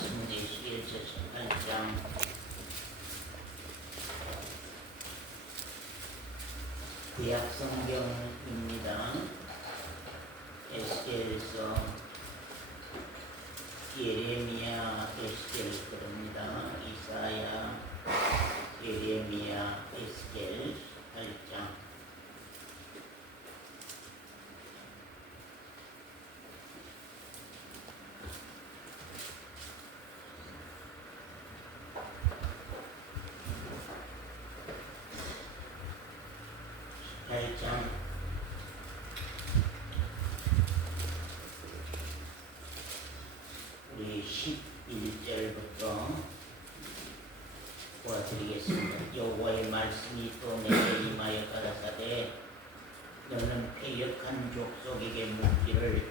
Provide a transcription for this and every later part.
말씀 내시겠죠. 18장 구약 성경입니다. 에스겔에서 예레미야, 에스겔 그럽니다. 이사야, 예레미야, 에스겔 8장. 우리 11절부터 보아드리겠습니다. 여호와의 말씀이 또 내게 임하여 가라사대 너는 패역한 족속에게 묻기를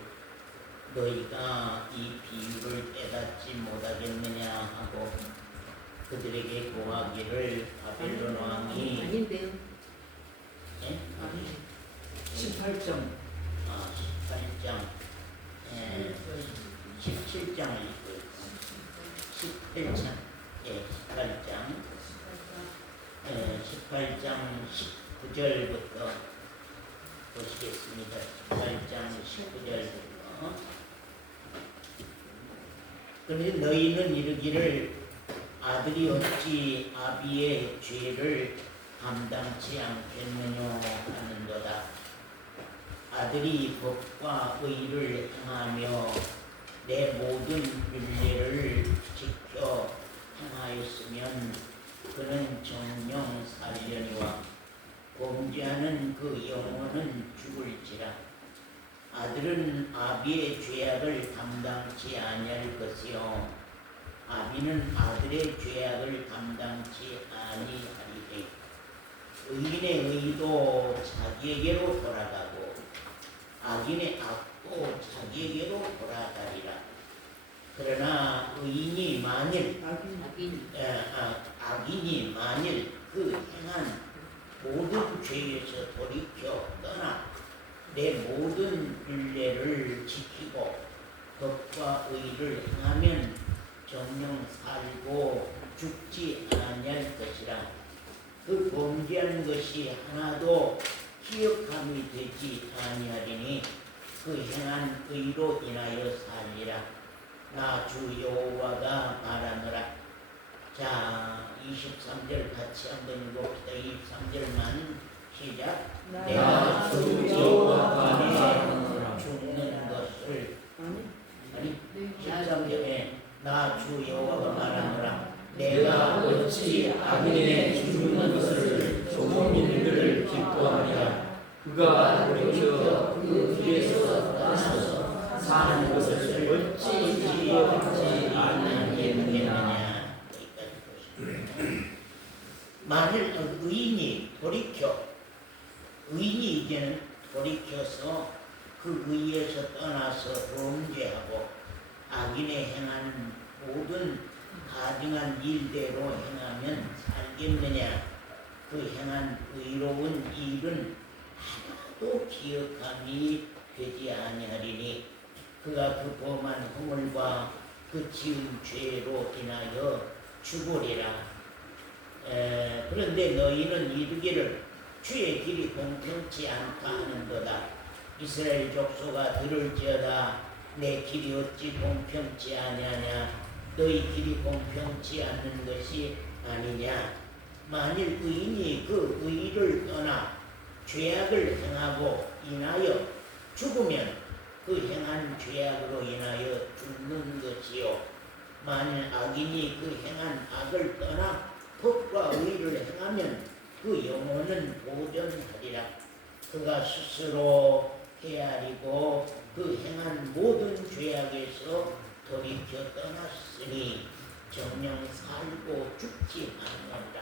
너희가 이 비유를 깨닫지 못하겠느냐 하고 그들에게 고하기를 바벨론 왕이 아닌데요. 네? 18장 18장 17장을 읽고 있습니다. 18장 18장 19절부터 보시겠습니다. 18장 19절부터 그런데 너희는 이르기를 아들이 어찌 아비의 죄를 감당치 않겠느냐 하는도다. 아들이 법과 의를 행하며 내 모든 율례를 지켜 행하였으면 그는 정령 살려니와 범죄하는 그 영혼은 죽을지라. 아들은 아비의 죄악을 감당치 아니할 것이요 아비는 아들의 죄악을 감당치 아니하리니 의인의 의도 자기에게로 돌아가고 악인의 악도 자기에게로 돌아가리라. 그러나 의인이 만일 악인이 만일 그 행한 모든 죄에서 돌이켜 떠나 내 모든 율례를 지키고 법과 의를 행하면 정령 살고 죽지 아니할 것이라. 그 범죄한 것이 하나도 기억함이 되지 아니하리니 그 행한 의로 인하여 살리라. 나 주 여호와가 말하노라. 자, 23절 같이 한번 읽읍시다. 23절만 시작. 내가 주 여호와가 말하노라. 죽는 것을 아니 13절에 나 주 여호와가 말하노라. 내가 어찌 악인의 죽는 것을 조범인들 기뻐하랴. 그가 돌이켜 그 길에서 떠나서 사는 것을 어찌 기억하지 아니하겠느냐. 만일 의인이 이제는 돌이켜서 그 의에서 떠나서 범죄하고 악인의 행하는 모든 가증한 일대로 행하면 살겠느냐. 그 행한 의로운 일은 하나도 기억함이 되지 아니하리니 그가 그 범한 허물과 그 지은 죄로 인하여 죽으리라. 그런데 너희는 이르기를 주의 길이 공평치 않다 하는도다. 이스라엘 족속아 들을지어다. 내 길이 어찌 공평치 아니하냐. 너희 길이 공평치 않는 것이 아니냐. 만일 의인이 그 의를 떠나 죄악을 행하고 인하여 죽으면 그 행한 죄악으로 인하여 죽는 것이요 만일 악인이 그 행한 악을 떠나 법과 의를 행하면 그 영혼은 보존하리라. 그가 스스로 헤아리고 그 행한 모든 죄악에서 돌이켜 떠났으니 정령 살고 죽지 아니하리라.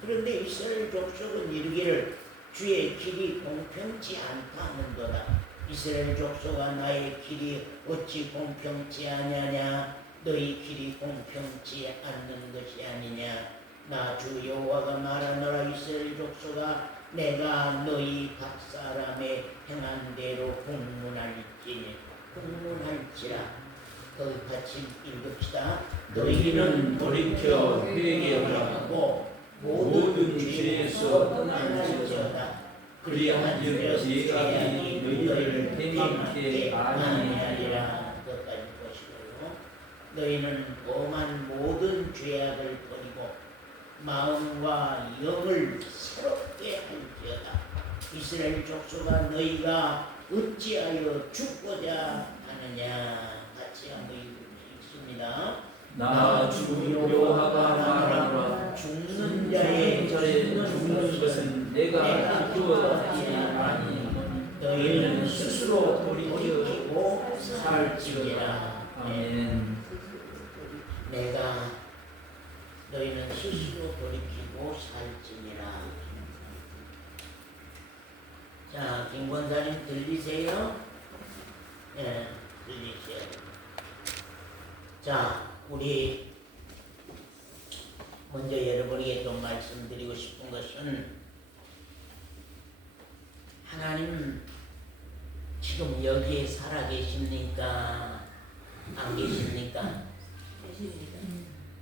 그런데 이스라엘 족속은 이르기를 주의 길이 공평치 않다 하는도다. 이스라엘 족속아 나의 길이 어찌 공평치 아니하냐. 너희 길이 공평치 않는 것이 아니냐. 나 주 여호와가 말하노라. 이스라엘 족속아 내가 너희 각 사람의 행한 대로 공문할지라. 거기 같이 읽읍시다. 너희는 돌이켜 회개하고 모든 죄에서 떠날지어다. 그리하면 죄악이 너희를 해방케 아니하리라. 끝까지 보시고요. 너희는 범한 모든 죄악을 버리고 마음과 영을 새롭게 할지어다. 이스라엘 족속아, 너희가 어찌하여 죽고자 하느냐. 같이 한번 읽습니다. 나 주 여호와가 말하노라. 죽는 자의 죽는 것은 내가 주어다지 아니 너희는 스스로 돌이키고 살지어다. 아멘. 내가 너희는 스스로 돌이키고 살지니라. 자, 김권사님 들리세요? 네, 들리세요. 자, 우리 먼저 여러분에게 좀 말씀드리고 싶은 것은, 하나님 지금 여기에 살아 계십니까? 안 계십니까?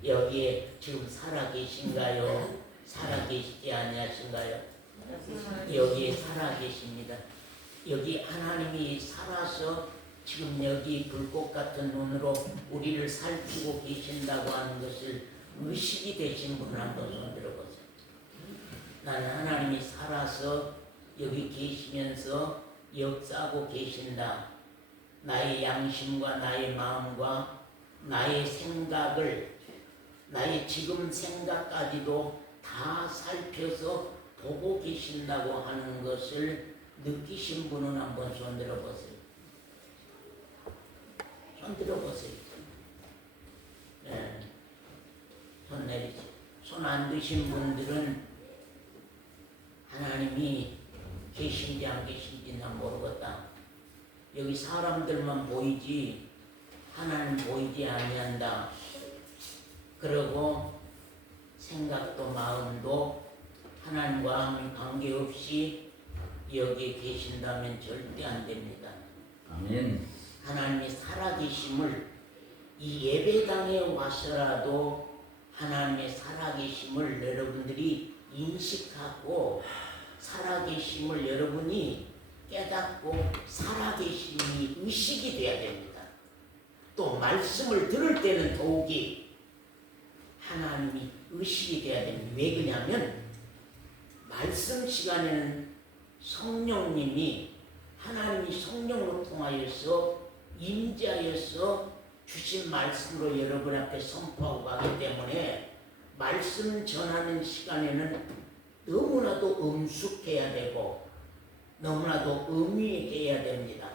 여기에 지금 살아 계신가요? 살아 계시지 아니하신가요? 여기에 살아 계십니다. 여기 하나님이 살아서 지금 여기 불꽃 같은 눈으로 우리를 살피고 계신다고 하는 것을 의식이 되신 분 한번 손 들어보세요. 나는 하나님이 살아서 여기 계시면서 역사하고 계신다. 나의 양심과 나의 마음과 나의 생각을, 나의 지금 생각까지도 다 살펴서 보고 계신다고 하는 것을 느끼신 분은 한번 손 들어보세요. 손 들어보세요. 네. 손 내리세요. 손 안 드신 분들은 하나님이 계신지 안 계신지 난 모르겠다. 여기 사람들만 보이지 하나님 보이지 아니한다. 그리고 생각도 마음도 하나님과 관계없이 여기에 계신다면 절대 안 됩니다. 아멘. 하나님이 살아계심을, 이 예배당에 와서라도 하나님의 살아계심을 여러분들이 인식하고 살아계심을 여러분이 깨닫고 살아계심이 의식이 돼야 됩니다. 또 말씀을 들을 때는 더욱이 하나님이 의식이 돼야 됩니다. 왜 그러냐면 말씀 시간에는 성령님이, 하나님이 성령으로 통하여서 임재하여서 주신 말씀으로 여러분 앞에 선포하고 가기 때문에 말씀 전하는 시간에는 너무나도 엄숙해야 되고 너무나도 의미 있게 해야 됩니다.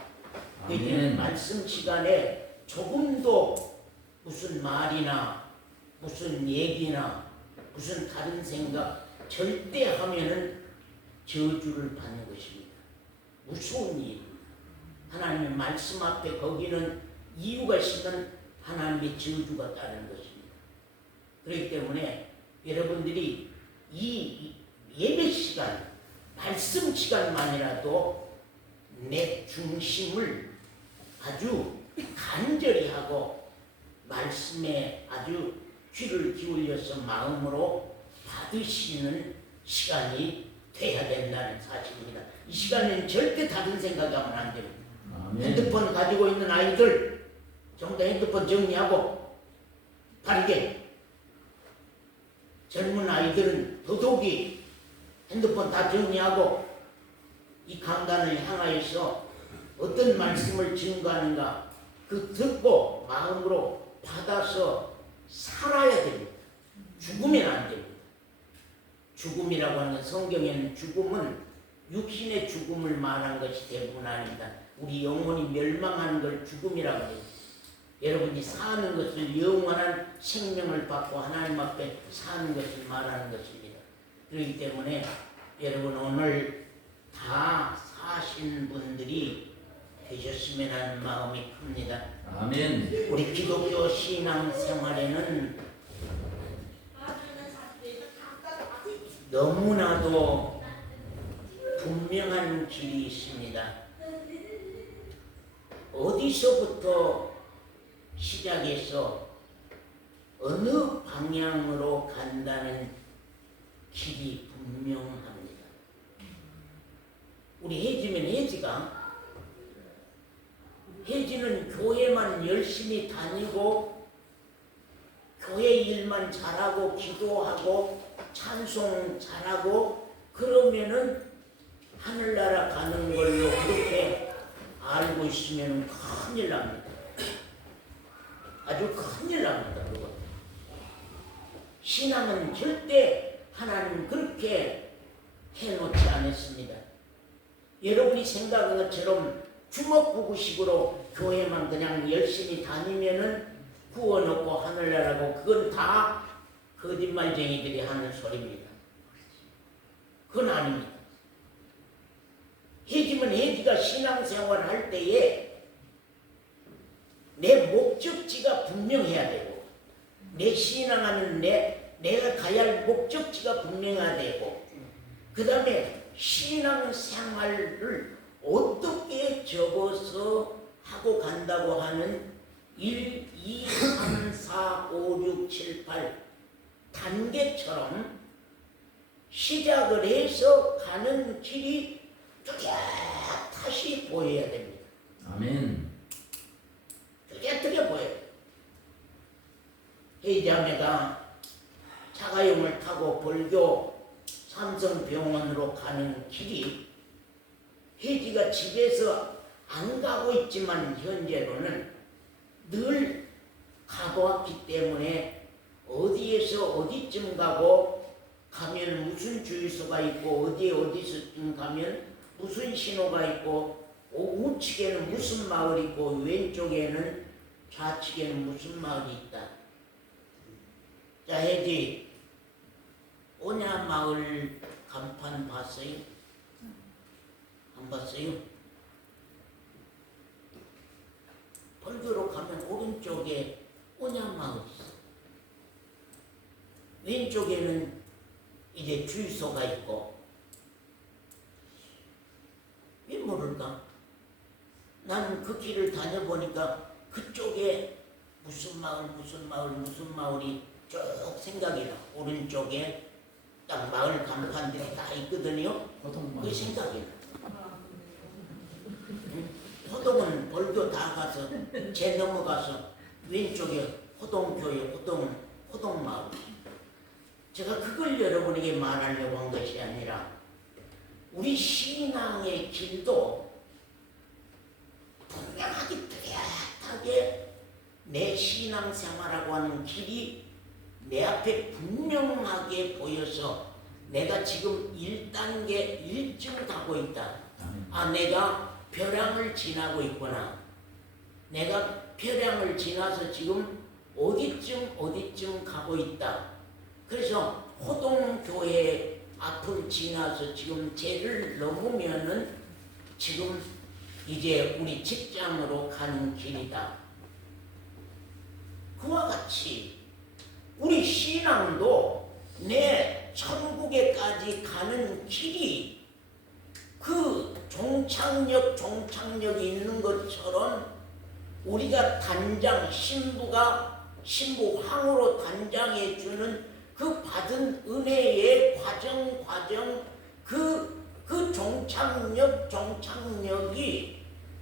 그러니까 말씀 시간에 조금도 무슨 말이나 무슨 얘기나 무슨 다른 생각 절대 하면은 저주를 받는 것입니다. 무서운 일. 하나님의 말씀 앞에 거기는 이유가 있으면 하나님의 저주가 따르는 것입니다. 그렇기 때문에 여러분들이 이 예배 시간, 말씀 시간만이라도 내 중심을 아주 간절히 하고 말씀에 아주 귀를 기울여서 마음으로 받으시는 시간이 돼야 된다는 사실입니다. 이 시간에는 절대 다른 생각하면 안 됩니다. 아멘. 핸드폰 가지고 있는 아이들 전부 다 핸드폰 정리하고 바르게, 젊은 아이들은 더더욱이 핸드폰 다 정리하고 이 강단을 향하여서 어떤 말씀을 증거하는가 그 듣고 마음으로 받아서 살아야 됩니다. 죽으면 안 됩니다. 죽음이라고 하는, 성경에는 죽음은 육신의 죽음을 말한 것이 대부분 아닙니다. 우리 영혼이 멸망하는 걸 죽음이라고 해요. 여러분이 사는 것을 영원한 생명을 받고 하나님 앞에 사는 것을 말하는 것입니다. 그렇기 때문에 여러분 오늘 다 사신 분들이 되셨으면 하는 마음이 큽니다. 아멘. 우리 기독교 신앙 생활에는 너무나도 분명한 길이 있습니다. 어디서부터 시작해서 어느 방향으로 간다는 길이 분명합니다. 우리 혜지는 교회만 열심히 다니고 교회 일만 잘하고 기도하고 찬송 잘하고 그러면은 하늘나라 가는 걸로 그렇게 알고 있으면 큰일 납니다. 아주 큰일 납니다. 그거. 신앙은 절대 하나님 그렇게 해놓지 않았습니다. 여러분이 생각한 것처럼 주먹구구식으로 교회만 그냥 열심히 다니면은 구워놓고 하늘나라고 그건 다 거짓말쟁이들이 하는 소리입니다. 그건 아닙니다. 혜지가 신앙생활을 할 때에 내 목적지가 분명해야 되고 내 신앙하는 내가 가야 할 목적지가 분명해야 되고 그 다음에 신앙생활을 어떻게 접어서 하고 간다고 하는 1, 2, 3, 4, 5, 6, 7, 8 단계처럼 시작을 해서 가는 길이 뚜렷하게 보여야 됩니다. 아멘. 뚜렷하게 보여요. 혜자매가 자가용을 타고 벌교 삼성병원으로 가는 길이 혜지가 집에서 안 가고 있지만 현재로는 늘 가보았기 때문에 어디에서 어디쯤 가고 가면 무슨 주유소가 있고 어디서쯤 가면 무슨 신호가 있고 우측에는 무슨 마을이 있고 왼쪽에는 좌측에는 무슨 마을이 있다. 자, 혜지 오냐 마을 간판 봤어요? 안 봤어요? 벌교로 가면 오른쪽에 오냐 마을 있어. 왼쪽에는 이제 주유소가 있고. 왜 모를까? 나는 그 길을 다녀보니까 그쪽에 무슨 마을이 쭉 생각이 나. 오른쪽에 딱 마을 간판들이 다 있거든요. 그 생각이 나. 호동은 벌교 다 가서 제 넘어가서 왼쪽에 호동교회 호동마을. 제가 그걸 여러분에게 말하려고 한 것이 아니라 우리 신앙의 길도 분명하게 뚜렷하게 내 신앙생활하고 하는 길이 내 앞에 분명하게 보여서 내가 지금 1단계 1쯤 가고 있다. 아, 내가 벼랑을 지나고 있구나. 내가 벼랑을 지나서 지금 어디쯤 가고 있다. 그래서 호동교회 앞을 지나서 지금 쟤를 넘으면은 지금 이제 우리 직장으로 가는 길이다. 그와 같이 우리 신앙도 내 천국에까지 가는 길이 그 종착역이 있는 것처럼 우리가 단장, 신부 황으로 단장해 주는 그 받은 은혜의 과정, 그 종착역이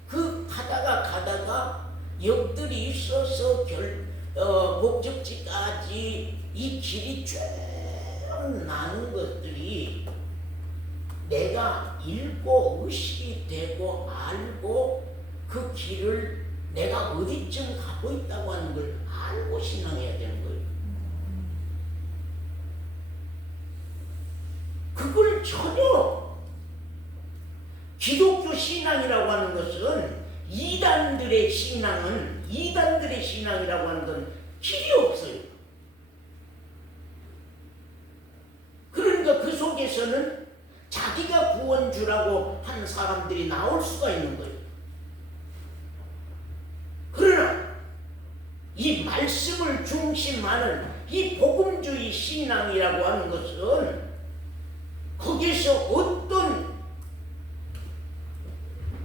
그 가다가 역들이 있어서 목적지까지 이 길이 쭉 나는 것들이 내가 읽고 의식이 되고 알고 그 길을 내가 어디쯤 가고 있다고 하는 걸 알고 신앙해야 되는 거예요. 그걸 전혀 기독교 신앙이라고 하는 것은 이단들의 신앙이라고 하는 건 길이 없어요. 그러니까 그 속에서는 자기가 구원주라고 하는 사람들이 나올 수가 있는 거예요. 그러나 이 말씀을 중심하는 이 복음주의 신앙이라고 하는 것은 거기서 어떤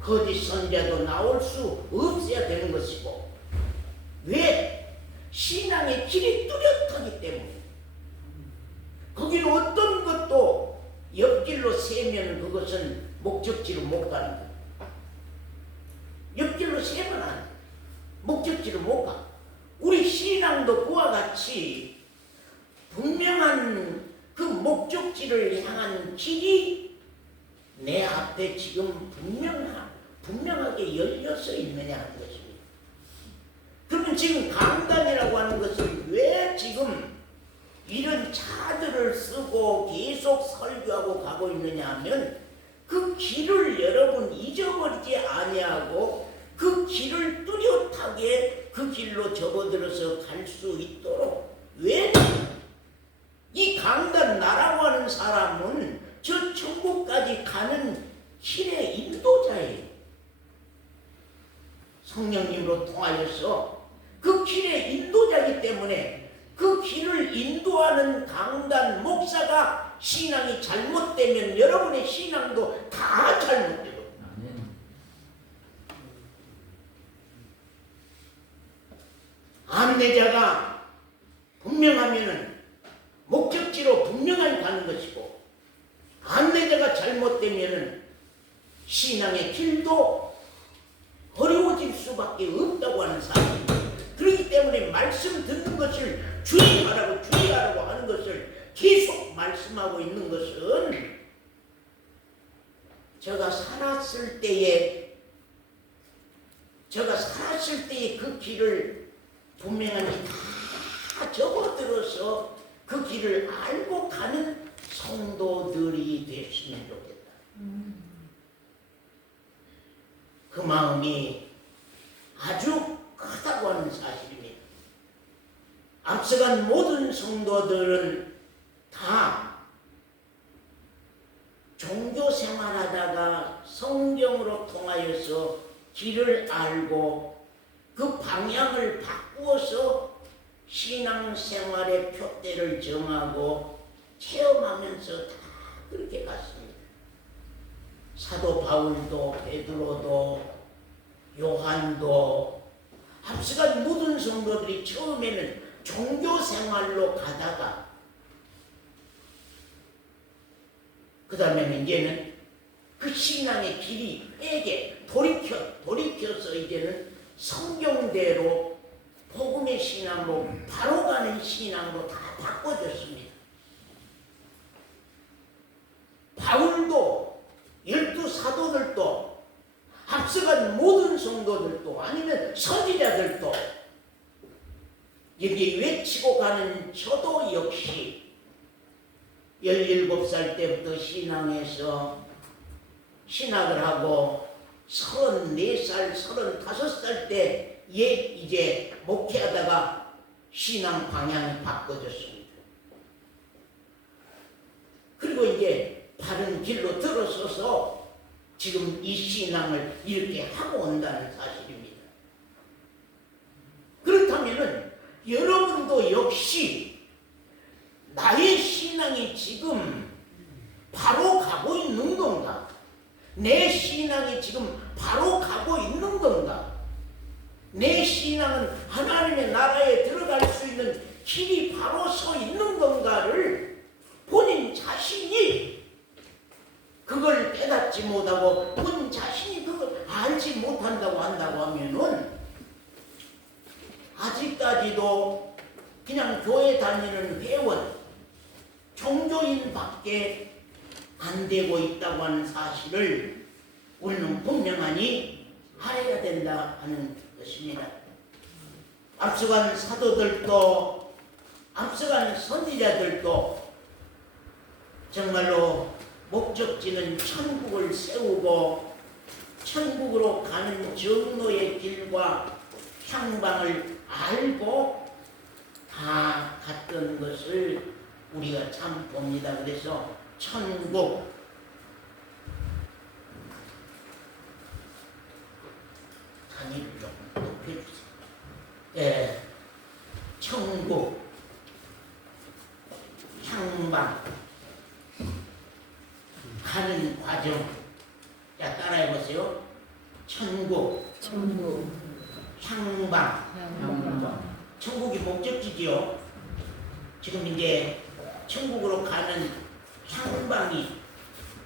거짓 선자도 나올 수 없어야 되는 것이고, 왜 신앙의 길이 뚜렷하기 때문에 거기는 어떤 것도 옆길로 세면 그것은 목적지로 못 가는 거예요. 옆길로 세면 안 돼. 목적지로 못 가. 우리 신앙도 그와 같이 분명한 그 목적지를 향한 길이 내 앞에 지금 분명하게 열려서 있느냐 하는 것입니다. 그러면 지금 강단이라고 하는 것을 왜 지금 이런 차들을 쓰고 계속 설교하고 가고 있느냐 하면 그 길을 여러분 잊어버리지 아니하고 그 길을 뚜렷하게 그 길로 접어들어서 갈 수 있도록. 왜? 이 강단 나라고 하는 사람은 저 천국까지 가는 길의 인도자예요. 성령님으로 통하여서 그 길의 인도자이기 때문에 그 길을 인도하는 강단 목사가 신앙이 잘못되면 여러분의 신앙도 다 잘못되고. 안내자가 분명하면은 목적지로 분명하게 가는 것이고, 안내자가 잘못되면은 신앙의 길도 어려워질 수밖에 없다고 하는 사실입니다. 그렇기 때문에 말씀 듣는 것을 주의하라고 하는 것을 계속 말씀하고 있는 것은 제가 살았을 때에 그 길을 분명하게 다 접어들어서 그 길을 알고 가는 성도들이 됐으면 좋겠다. 그 마음이 아주 크다고 하는 사실입니다. 앞서간 모든 성도들은 다 종교 생활하다가 성경으로 통하여서 길을 알고 그 방향을 바꾸어서 신앙생활의 표대를 정하고 체험하면서 다 그렇게 갔습니다. 사도 바울도 베드로도 요한도 앞서간 모든 성도들이 처음에는 종교생활로 가다가 그 다음에는 이제는 그 신앙의 길이 회개 돌이켜서 이제는 성경대로 복음의 신앙으로 바로 가는 신앙으로 다 바꿔졌습니다. 바울도 12사도들도 앞서간 모든 성도들도 아니면 선지자들도 여기 외치고 가는 저도 역시 17살 때부터 신앙에서 신학을 하고 34살, 35살 때 이제 목회하다가 신앙 방향이 바꿔졌습니다. 그리고 이제 바른 길로 들어서서 지금 이 신앙을 이렇게 하고 온다는 사실입니다. 그렇다면은 여러분도 역시 나의 신앙이 지금 바로 가고 있는 건가? 내 신앙이 지금 바로 가고 있는 건가? 내 신앙은 하나님의 나라에 들어갈 수 있는 길이 바로 서 있는 건가를 본인 자신이 그걸 깨닫지 못하고 본인 자신이 그걸 알지 못한다고 한다고 하면은 아직까지도 그냥 교회 다니는 회원, 종교인밖에 안 되고 있다고 하는 사실을 우리는 분명하니 알아야 된다 하는 것입니다. 앞서간 사도들도 앞서간 선지자들도 정말로 목적지는 천국을 세우고 천국으로 가는 정로의 길과 향방을 알고 다 갔던 것을 우리가 참 봅니다. 그래서 천국, 단위를 좀 높여주세요. 예, 천국, 향방, 가는 과정. 자, 따라해보세요. 천국, 향방, 천국이 목적지지요. 지금 이제 천국으로 가는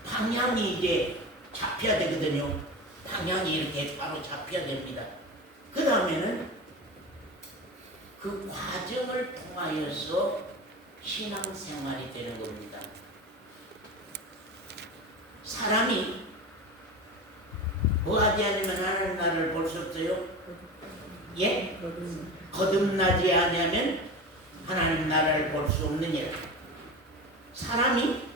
방향이 이제 잡혀야 되거든요. 방향이 이렇게 바로 잡혀야 됩니다. 그 다음에는 그 과정을 통하여서 신앙생활이 되는 겁니다. 사람이 뭐 하지 않으면 하나님 나라를 볼 수 없어요? 예? 거듭나지 않으면 하나님 나라를 볼 수 없느니라. 사람이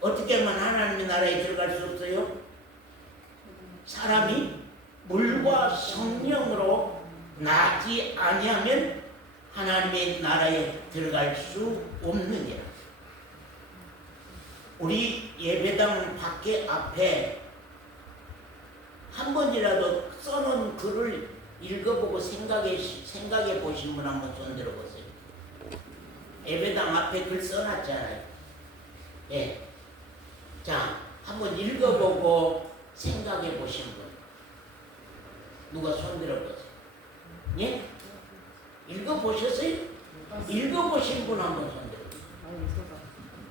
어떻게 하면 하나님의 나라에 들어갈 수 없어요? 사람이 물과 성령으로 나지 아니하면 하나님의 나라에 들어갈 수 없느니라. 우리 예배당 밖에 앞에 한 번이라도 써놓은 글을 읽어보고 생각해 보신 분 한번 손 들어보세요. 예배당 앞에 글 써놨잖아요. 예. 자, 한번 읽어보고 생각해 보신 분. 누가 손 들어보세요. 예? 읽어보셨어요? 읽어보신 분 한번 손 들어보세요.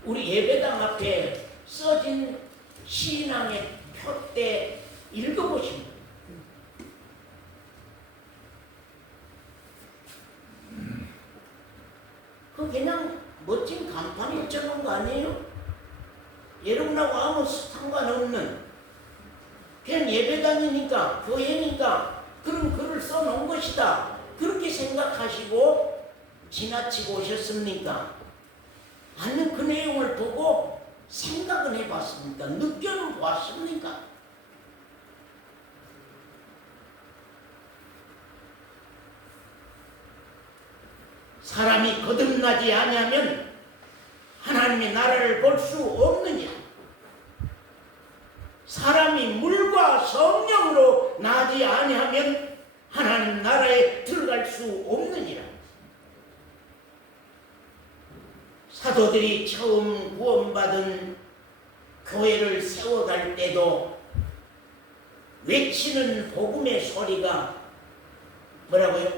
우리 예배당 앞에 써진 신앙의 표대 읽어보신 분. 그 그냥 멋진 간판에 적은 거 아니에요? 여러분하고 아무 상관없는 그냥 예배당이니까 교회니까 그런 글을 써놓은 것이다. 그렇게 생각하시고 지나치고 오셨습니까? 아니면 그 내용을 보고 생각은 해봤습니까? 느껴는 보았습니까? 사람이 거듭나지 아니하면 하나님의 나라를 볼 수 없느냐? 사람이 물과 성령으로 나지 아니하면 하나님 나라에 들어갈 수 없느니라. 사도들이 처음 구원받은 교회를 세워갈 때도 외치는 복음의 소리가 뭐라고요?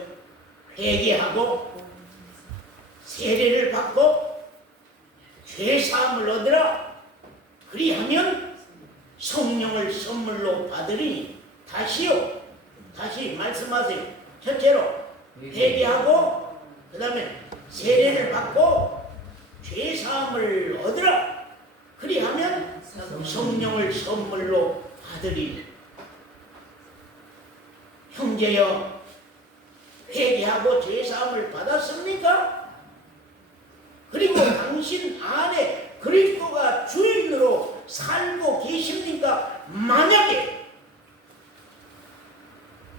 회개하고 세례를 받고 죄사함을 얻으라. 그리하면 성령을 선물로 받으리니. 다시 말씀하세요. 첫째로 회개하고 그 다음에 세례를 받고 죄사함을 얻으라. 그리하면 성령을 선물로 받으리니. 형제여, 회개하고 죄사함을 받았습니까? 그리고 당신 안에 그리스도가 주인으로 살고 계십니까? 만약에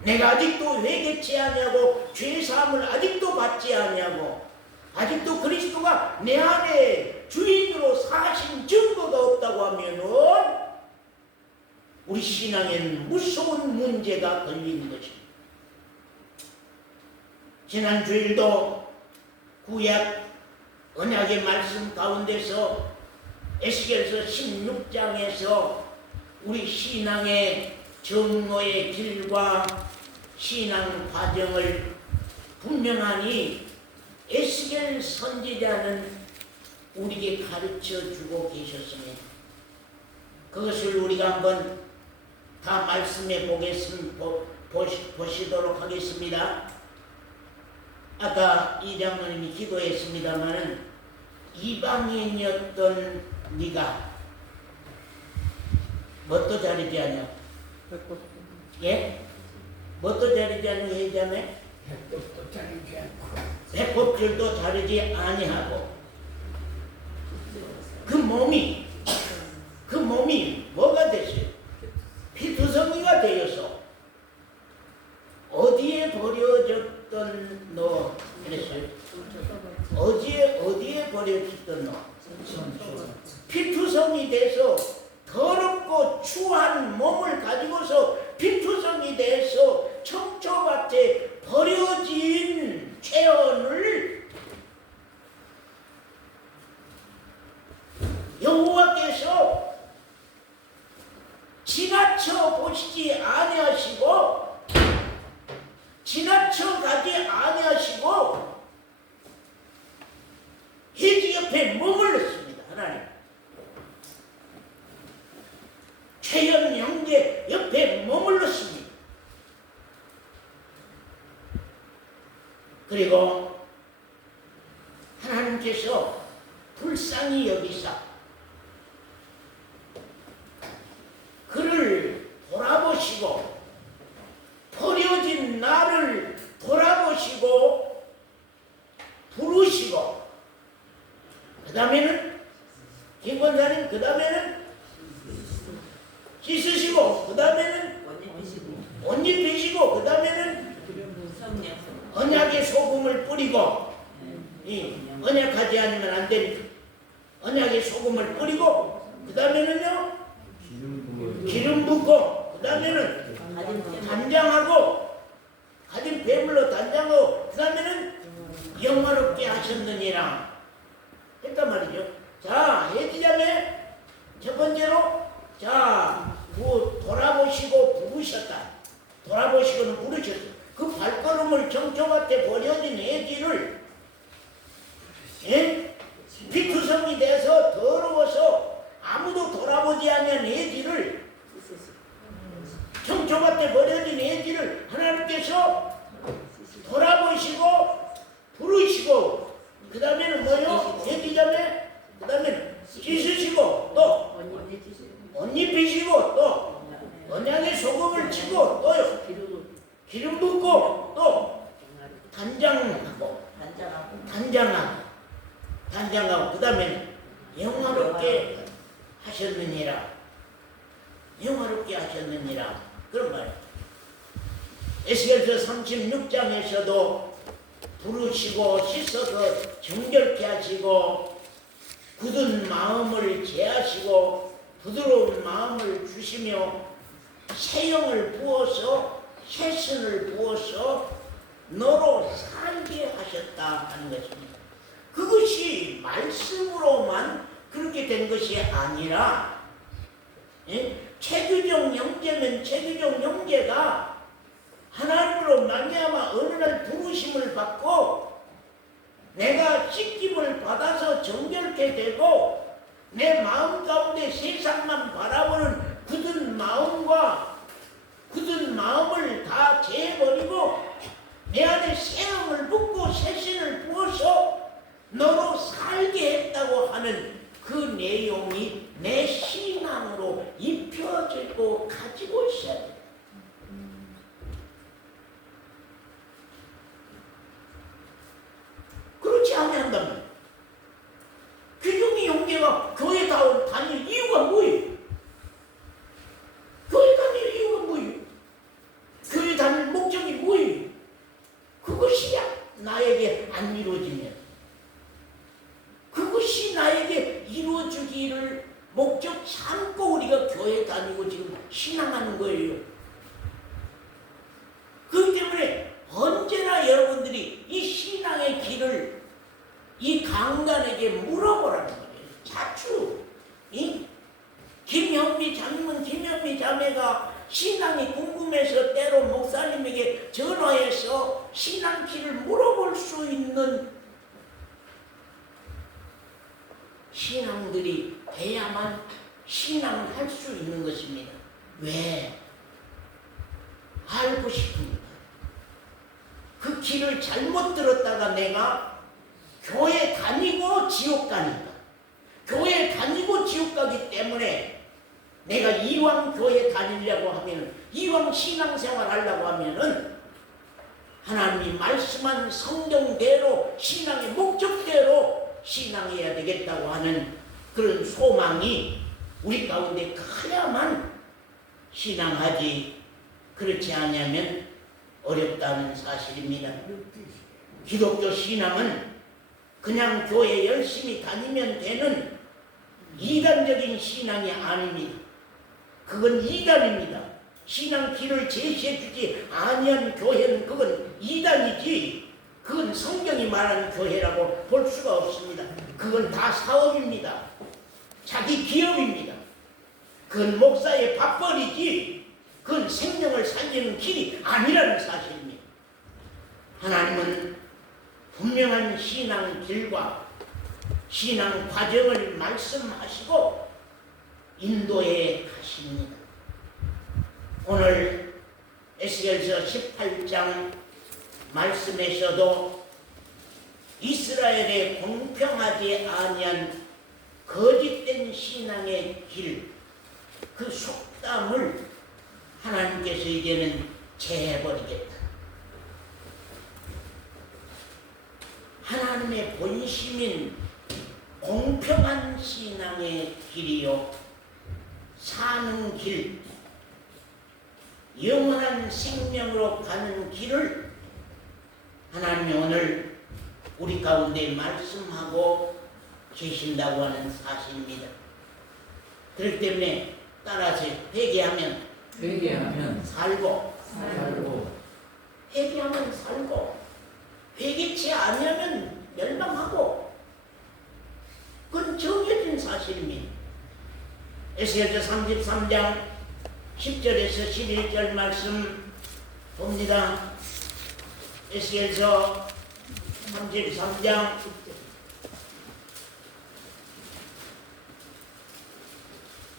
내가 아직도 회개치 아니하고 죄사함을 아직도 받지 아니하고 아직도 그리스도가 내 안에 주인으로 사신 증거가 없다고 하면은 우리 신앙엔 무서운 문제가 걸리는 것입니다. 지난 주일도 구약 언약의 말씀 가운데서 에스겔서 16장에서 우리 신앙의 정로의 길과 신앙 과정을 분명하니 에스겔 선지자는 우리에게 가르쳐 주고 계셨습니다. 그것을 우리가 한번 다 말씀해 보시도록 하겠습니다. 아까 이 장로님이 기도했습니다마는 이방인이었던 네가 뭣도 자르지 않냐? 예? 뭣도 자르지 않냐 얘기하네? 배꼽줄도 자르지 아니하고 그 몸이 뭐가 됐어요? 피투성이가 되어서 어디에 버려졌던 너 그랬어요? 어디에 버려졌던 너? 피투성이 돼서 더럽고 추한 몸을 가지고서 피투성이 돼서 청초밭에 버려진 체언을 여호와께서 지나쳐 보시지 아니하시고 지나쳐 가지 그리고 하나님께서 불쌍히 여기사 그를 돌아보시고 버려진 나를 돌아보시고 부르시고 그 다음에는 김권사님 그 다음에는 씻으시고 그 다음에는 옷 입히시고 그 다음에는 언약의 소금을 뿌리고 이 언약하지 않으면 안 되니까 언약의 소금을 뿌리고 그 다음에는요 기름 붓고 그 다음에는 단장하고 가진 배물로 단장하고 그 다음에는 영화롭게 하셨느니라 했단 말이죠. 자, 예지자매 첫 번째로 자 돌아보시고 부르셨다. 돌아보시고는 부르셨다. 그 발걸음을 정초밭에 버려진 예지를 피투성이 돼서 더러워서 아무도 돌아보지 않는 예지를 정초밭에 버려진 예지를 하나님께서 돌아보시고 부르시고 그 다음에는 뭐요? 예지자매 그 다음에는 씻으시고 또 옷 입히시고 또 언약의 소금을 치고 또요 기름 붓고 또 단장하고 그 다음에 영화롭게 하셨느니라. 영화롭게 하셨느니라. 그런 말이에요. 에스겔서 36장에서도 부르시고 씻어서 정결케 하시고 굳은 마음을 제하시고 부드러운 마음을 주시며 새영을 부어서 새순을 부어서 너로 살게 하셨다 하는 것입니다. 그것이 말씀으로만 그렇게 된 것이 아니라 체규적 영제면 체규적 영제가 하나님으로 말미암아 어느 날 부르심을 받고 내가 씻김을 받아서 정결케 되고 내 마음 가운데 세상만 바라보는 굳은 마음과 굳은 마음을 다 제해버리고 내 안에 새음을 붓고 새신을 부어서 너로 살게 했다고 하는 그 내용이 내 신앙으로 입혀지고 가지고 있어야 돼. 그렇지 않는다면 귀중의 용계가 교회 다닐 이유가 뭐예요? 교회 다닐 이유가 뭐예요? 교회 다닐 목적이 뭐예요? 그것이 나에게 안 이루어지면 그것이 나에게 이루어지기를 목적 삼고 우리가 교회 다니고 지금 신앙하는 거예요. 그렇기 때문에 언제나 여러분들이 이 신앙의 길을 이 강단에게 물어보라는 거예요. 자주 김현미 장님은 김현미 자매가 신앙이 궁금해서 때로 목사님에게 전화해서 신앙 길을 물어볼 수 있는 신앙들이 돼야만 신앙할 수 있는 것입니다. 왜? 알고 싶습니다. 그 길을 잘못 들었다가 내가 교회 다니고 지옥 가니까 교회 다니고 지옥 가기 때문에 내가 이왕 교회 다니려고 하면 이왕 신앙생활 하려고 하면은 하나님이 말씀한 성경대로 신앙의 목적대로 신앙해야 되겠다고 하는 그런 소망이 우리 가운데 커야만 신앙하지 그렇지 않으면 어렵다는 사실입니다. 기독교 신앙은 그냥 교회 열심히 다니면 되는 이단적인 신앙이 아닙니다. 그건 이단입니다. 신앙 길을 제시해 주지 아니한 교회는 그건 이단이지 그건 성경이 말하는 교회라고 볼 수가 없습니다. 그건 다 사업입니다. 자기 기업입니다. 그건 목사의 밥벌이지 그건 생명을 살리는 길이 아니라는 사실입니다. 하나님은 분명한 신앙 길과 신앙 과정을 말씀하시고 인도해 가십니다. 오늘 에스겔서 18장 말씀에서도 이스라엘의 공평하지 아니한 거짓된 신앙의 길, 그 속담을 하나님께서 이제는 제해버리겠다. 하나님의 본심인 공평한 신앙의 길이요, 사는 길, 영원한 생명으로 가는 길을 하나님이 오늘 우리 가운데 말씀하고 계신다고 하는 사실입니다. 그렇기 때문에 따라서 회개하면 살고 회개하면 살고 회개치 아니하면 멸망하고, 그건 정해진 사실입니다. 에스겔서 33장 10절에서 11절 말씀 봅니다. 에스겔서 33장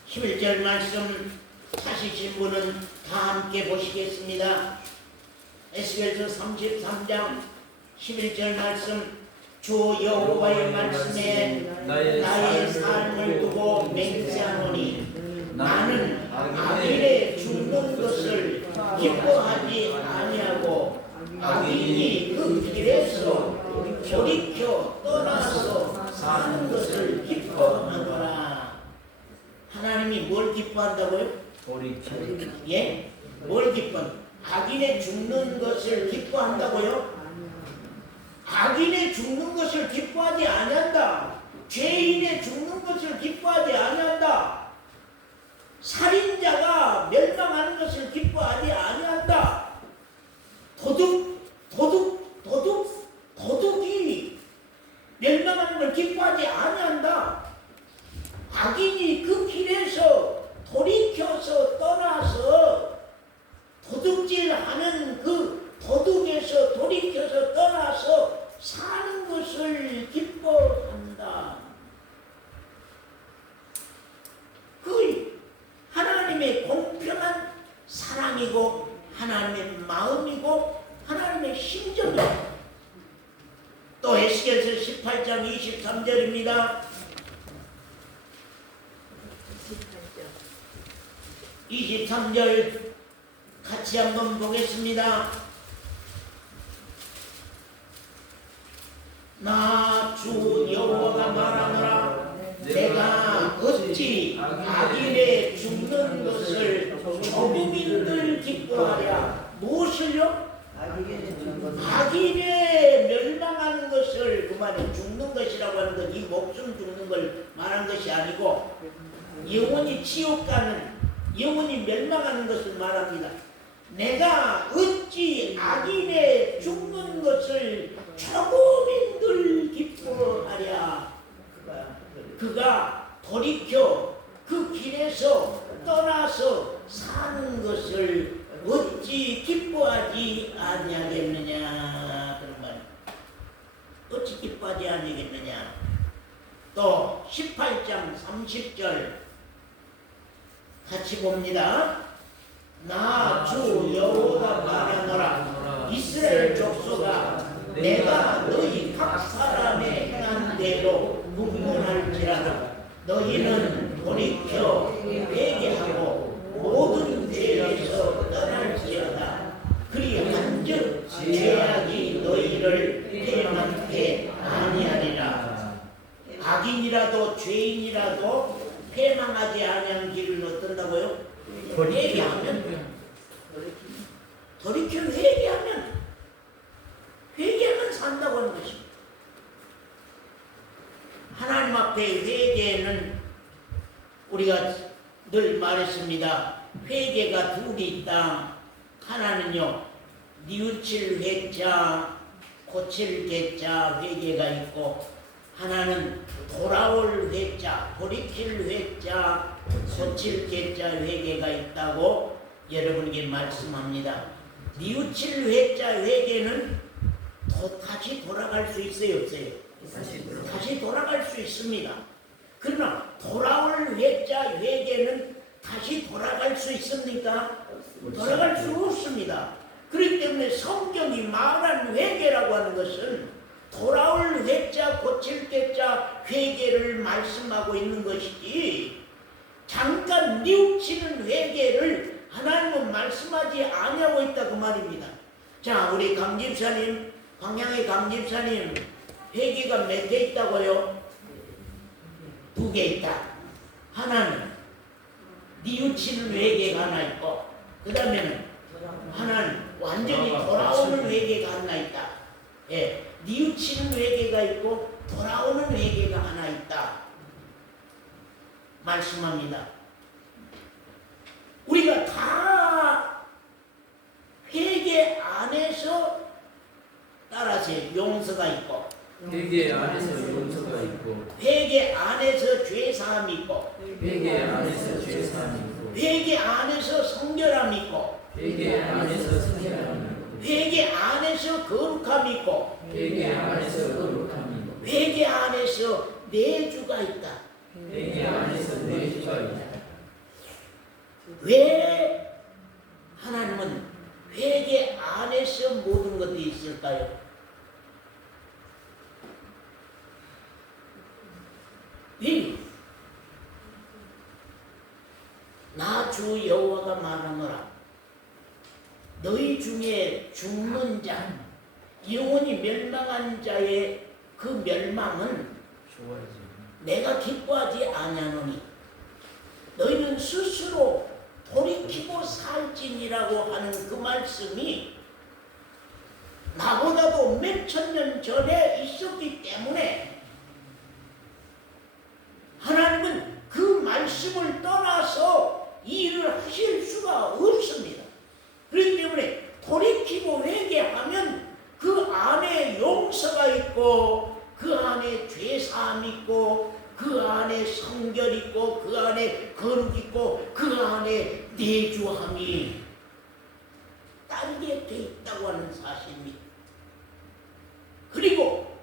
11절 말씀 찾으신 분은 다 함께 보시겠습니다. 에스겔서 33장 11절 말씀, 주 여호와의 말씀에 나의 삶을 두고 맹세하노니 나는 악인의 죽는 것을 기뻐하지 아니하고 악인이 그 길에서 돌이켜 떠나서 사는 것을 기뻐하노라. 하나님이 뭘 기뻐한다고요? 예? 뭘 기뻐? 악인의 죽는 것을 기뻐한다고요? 악인의 죽는 것을 기뻐하지 아니한다. 죄인의 죽는 것을 기뻐하지 아니한다. 살인자가 멸망하는 것을 기뻐하지 아니한다. 도둑이 멸망하는 걸 기뻐하지 아니한다. 악인이 그 길에서 돌이켜서 떠나서 도둑질하는 그 도둑에서 돌이켜서 떠나서 사는 것을 기뻐한다. 그 하나님의 공평한 사랑이고 하나님의 마음이고 하나님의 심정이고, 또 에스겔서 18장 23절입니다. 23절 같이 한번 보겠습니다. 나 주 여호와가 말하노라. 내가 어찌 악인의 죽는 것을 조국민들 기뻐하랴. 무엇을요? 악인의 멸망하는 것을, 그 말은 죽는 것이라고 하는 건 이 목숨 죽는 걸 말한 것이 아니고 영원히 지옥 가는, 영원히 멸망하는 것을 말합니다. 내가 어찌 악인의 죽는 것을 조국민들 기뻐하랴. 그가 돌이켜 그 길에서 떠나서 사는 것을 어찌 기뻐하지 아니하겠느냐. 그런 말. 어찌 기뻐하지 아니하겠느냐. 또 18장 30절 같이 봅니다. 나 주 여호와가 말하노라. 이스라엘 족속아, 내가 너희 각 사람의 행한 대로 분문할지라도 너희는 돌이켜 회개하고 모든 죄에서 떠날지어다. 그리 한즉 죄악이 너희를 패망케 아니하리라. 악인이라도 죄인이라도 패망하지 아니한 길을 어떤다고요? 회개하면, 돌이켜 회개하면 산다고 하는 것입니다. 하나님 앞에 회개는 우리가 늘 말했습니다. 회개가 둘이 있다. 하나는요, 뉘우칠 회자, 고칠 개자 회개가 있고, 하나는 돌아올 회자, 돌이킬 회자, 고칠 개자 회개가 있다고 여러분에게 말씀합니다. 뉘우칠 회자 회개는 다시 돌아갈 수 있어요, 없어요? 다시 돌아갈 수 있습니다. 그러나 돌아올 회자 회개는 다시 돌아갈 수 있습니까? 돌아갈 수 없습니다. 그렇기 때문에 성경이 말한 회개라고 하는 것은 돌아올 회자 고칠 때자 회개를 말씀하고 있는 것이지 잠깐 뉘우치는 회개를 하나님은 말씀하지 아니하고 있다 그 말입니다. 자, 우리 강집사님, 광양의 강집사님 회개가 몇 개 있다고요? 2개 있다. 하나는 뉘우치는 회개가 하나 있고 그 다음에는 하나는 완전히 돌아오는 회개가 하나 있다. 예, 뉘우치는 회개가 있고 돌아오는 회개가 하나 있다 말씀합니다. 우리가 다 회개 안에서 따라서 용서가 있고 회개 안에서 용서가 있고 회개 안에서 죄사함이 있고 회개 안에서 죄사함이 있고 회개 안에서 성결함이 있고 회개 안에서 성결함이 있고 회개 안에서 거룩함이 있고 회개 안에서 거룩함이 있고 회개 안에서 내주가 있다. 회개 안에서 내주가 있다. 왜 하나님은 회개 안에서 모든 것들이 있을까요? 왜? 나 주 여호와가 말하노라 너희 중에 죽는 자 영원히 멸망한 자의 그 멸망은 좋아하지. 내가 기뻐하지 아니하노니 너희는 스스로 돌이키고 살지니라고 하는 그 말씀이 나보다도 몇천 년 전에 있었기 때문에 하나님은 그 말씀을 떠나서 이 일을 하실 수가 없습니다. 그렇기 때문에 돌이키고 회개하면 그 안에 용서가 있고 그 안에 죄사함이 있고 그 안에 성결 있고 그 안에 거룩 있고 그 안에 내주함이 따르게 돼 있다고 하는 사실입니다. 그리고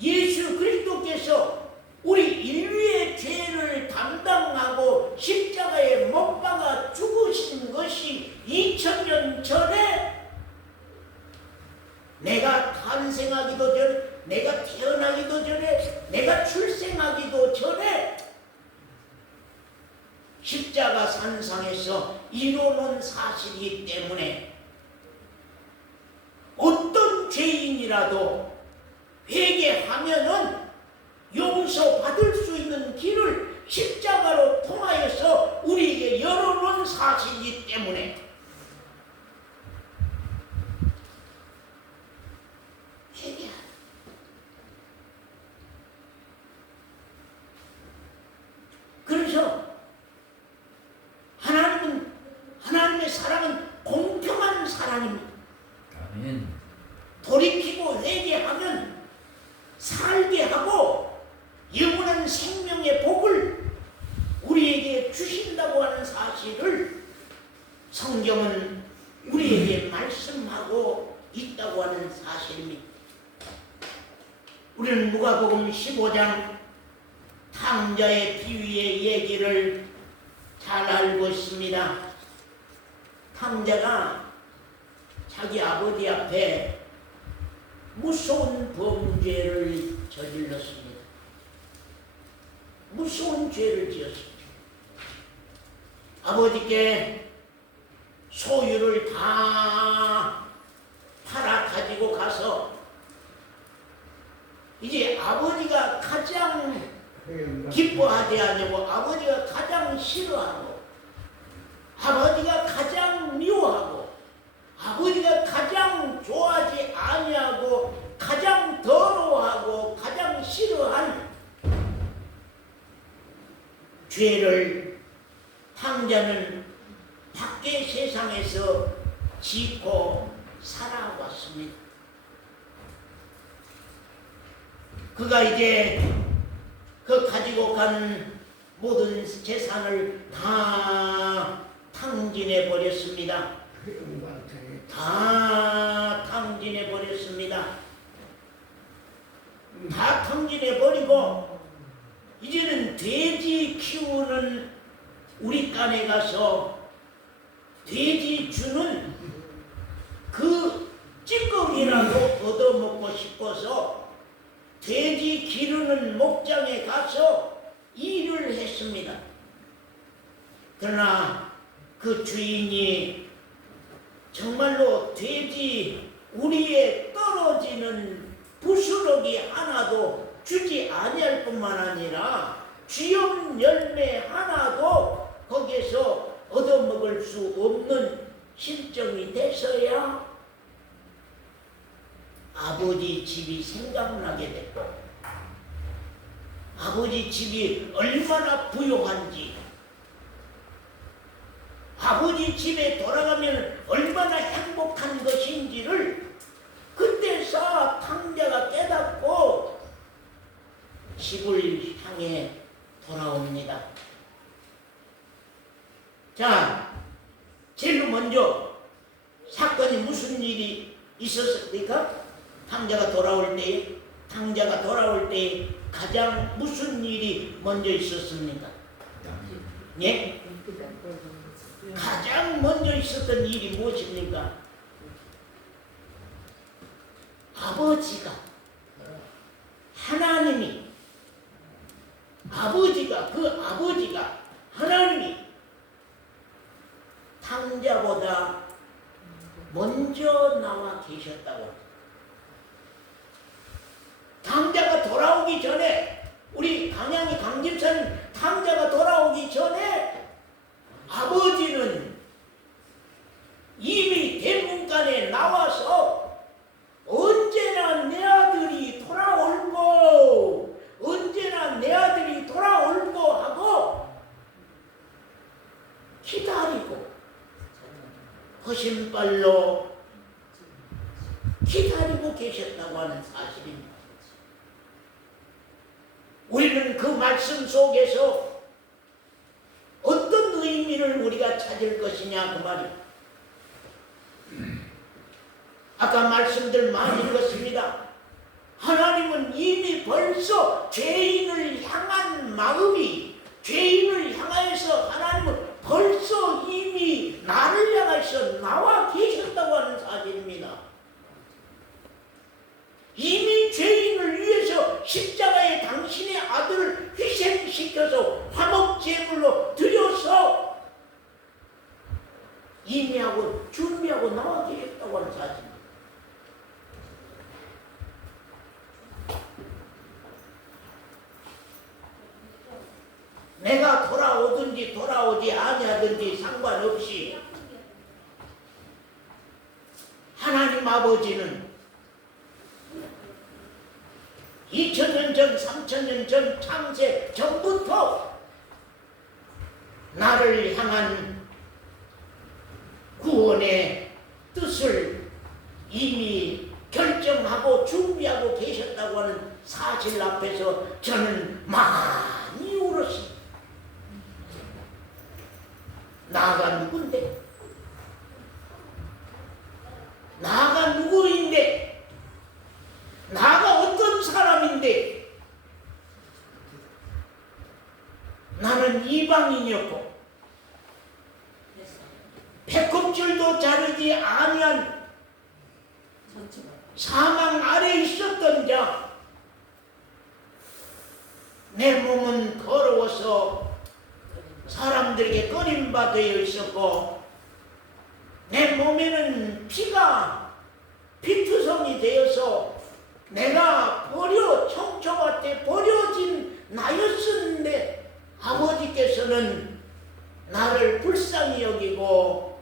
예수 그리스도께서 우리 인류의 죄를 담당하고 십자가에 못 박아 죽으신 것이 2000년 전에 내가 탄생하기도 전에 내가 태어나기도 전에 내가 출생하기도 전에 십자가 산상에서 이루어놓은 사실이기 때문에 어떤 죄인이라도 회개하면은 용서받을 수 있는 길을 십자가로 통하여서 우리에게 열어놓은 사실이기 때문에 회개하라. 그래서 하나님의 사랑은 공평한 사랑입니다. 아멘. 돌이키고 회개하면 살게 하고 영원한 생명의 복을 우리에게 주신다고 하는 사실을 성경은 우리에게 말씀하고 있다고 하는 사실입니다. 우리는 누가복음 15장 탕자의 비유의 얘기를 잘 알고 있습니다. 탕자가 자기 아버지 앞에 무서운 범죄를 저질렀습니다. 무서운 죄를 지었습니다. 아버지께 소유를 다 팔아 가지고 가서 이제 아버지가 가장 기뻐하지 않냐고 아버지가 가장 싫어하고 아버지가 가장 미워하고 아버지가 가장 좋아하지 아니하고 가장 더러워하고 가장 싫어한 죄를 탕자는 밖의 세상에서 짓고 살아왔습니다. 그가 이제 그 가지고 간 모든 재산을 다 탕진해 버렸습니다. 다 탕진해 버렸습니다. 다 탕진해 버리고 이제는 돼지 키우는 우리 간에 가서 돼지 주는 그 그 찌꺼기라도 얻어먹고 싶어서 돼지 기르는 목장에 가서 일을 했습니다. 그러나 그 주인이 정말로 돼지 우리에 떨어지는 부스러기 하나도 주지 아니할 뿐만 아니라 쥐염 열매 하나도 거기에서 얻어먹을 수 없는 실정이 돼서야 아버지 집이 생각나게 됐고, 아버지 집이 얼마나 부유한지, 아버지 집에 돌아가면 얼마나 행복한 것인지를 그때서 탕자가 깨닫고 집을 향해 돌아옵니다. 자, 제일 먼저 사건이 무슨 일이 있었습니까? 탕자가 돌아올 때 가장 무슨 일이 먼저 있었습니까? 예? 가장 먼저 있었던 일이 무엇입니까? 아버지가 하나님이 탕자보다 먼저 나와 계셨다고. 탕자가 돌아오기 전에, 우리 강양이 강집사님 탕자가 돌아오기 전에 아버지는 이미 대문간에 나와서 언제나 내 아들이 돌아올고 하고 기다리고 허심발로 기다리고 계셨다고 하는 사실입니다. 우리는 그 말씀 속에서 어떤 의미를 우리가 찾을 것이냐 그 말이에요. 아까 말씀들 많이 읽었습니다. 하나님은 이미 벌써 죄인을 향한 마음이, 죄인을 향하여서 하나님은 벌써 이미 나를 향해서 나와 계셨다고 하는 사실입니다. 이미 죄인을 위해서 십자가에 당신의 아들을 희생시켜서 화목제물로 드려서 이미 준비하고 나와 계셨다고 하는 사실입니다. 내가 돌아오든지 돌아오지 아니하든지 상관없이 하나님 아버지는 2000년 전, 3000년 전 창세 전부터 나를 향한 구원의 뜻을 이미 결정하고 준비하고 계셨다고 하는 사실 앞에서 저는 많이 울었습니다. 나가 누군데? 나가 누구인데? 나가 어떤 사람인데? 나는 이방인이었고 배꼽줄도 자르지 아니한 사망 아래 있었던 자, 내 몸은 더러워서 사람들에게 꺼림바 되어 있었고 내 몸에는 피가 피투성이 되어서 내가 청초밭에 버려진 나였었는데 아버지께서는 나를 불쌍히 여기고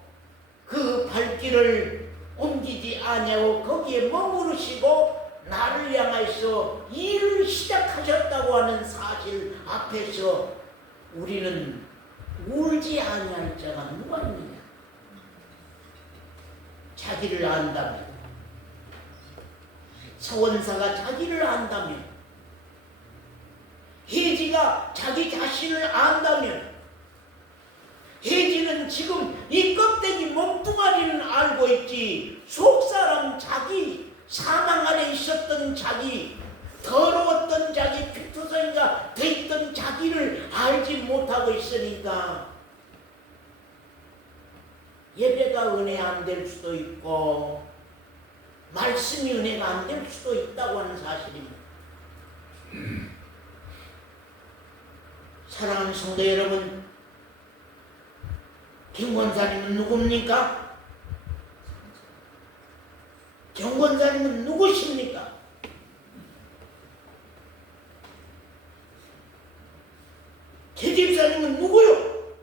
그 발길을 옮기지 아니하고 거기에 머무르시고 나를 향해서 일을 시작하셨다고 하는 사실 앞에서 우리는 울지 아니할 자가 누가 있느냐? 자기를 안다면, 서원사가 자기를 안다면, 혜지가 자기 자신을 안다면, 혜지는 지금 이 껍데기 몸뚱아리는 알고 있지 속사람 자기, 사망 아래 있었던 자기, 더러웠던 자기, 피투성이가 되있던 자기를 알지 못하고 있으니까 예배가 은혜 안 될 수도 있고 말씀이 은혜가 안 될 수도 있다고 하는 사실입니다. 사랑하는 성도 여러분, 김 권사님은 누굽니까? 정 권사님은 누구십니까? 제 집사님은 누구요?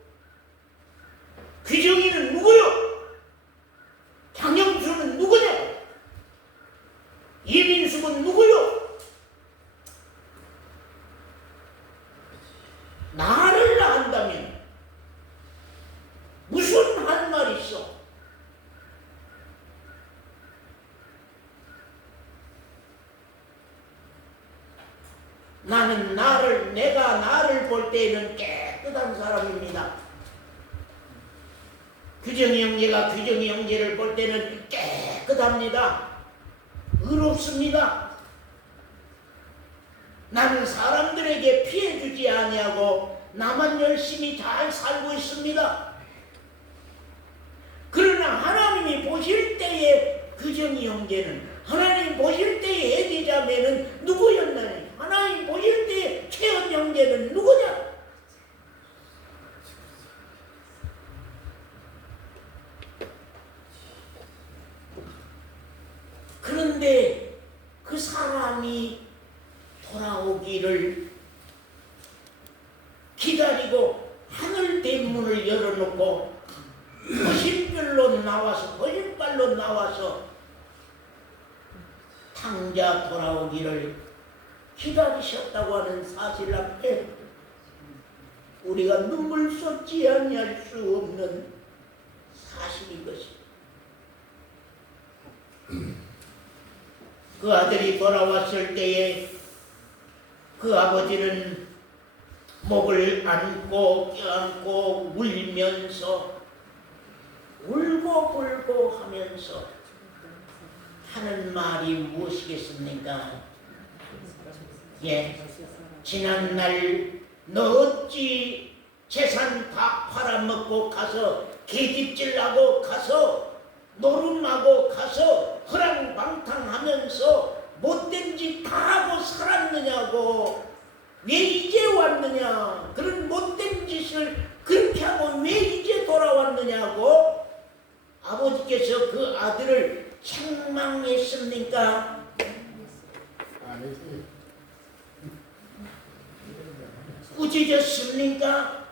귀정이는 누구요? 장영수는 누구냐? 이민숙은 누구요? 나를 낳는다면 무슨 한 말 있어? 나는 내가 나를 볼 때에는 깨끗한 사람입니다. 규정이 형제가 규정이 형제를 볼 때는 깨끗합니다. 의롭습니다. 나는 사람들에게 피해 주지 아니하고 나만 열심히 잘 살고 있습니다. 그러나 하나님이 보실 때에 규정이 형제는, 하나님 보실 때에 애기자매는 누구였나요? 하나님 보실 때에 최은 형제는 누구냐? 그런데 그 사람이 돌아오기를 기다리고 하늘 대문을 열어놓고 거실발로 나와서 탕자 돌아오기를 기다리셨다고 하는 사실 앞에 우리가 눈물 쏟지 아니할 수 없는 사실인 것입니다. 그 아들이 돌아왔을 때에 그 아버지는 목을 안고 껴안고 울면서 울고불고 하면서 하는 말이 무엇이겠습니까? 예, 지난날 너 어찌 재산 다 팔아먹고 가서 계집질하고 가서 노름하고 가서 허랑방탕하면서 못된 짓 다 하고 살았느냐고, 왜 이제 왔느냐, 그런 못된 짓을 그렇게 하고 왜 이제 돌아왔느냐고 아버지께서 그 아들을 책망했습니까? 꾸짖었습니까?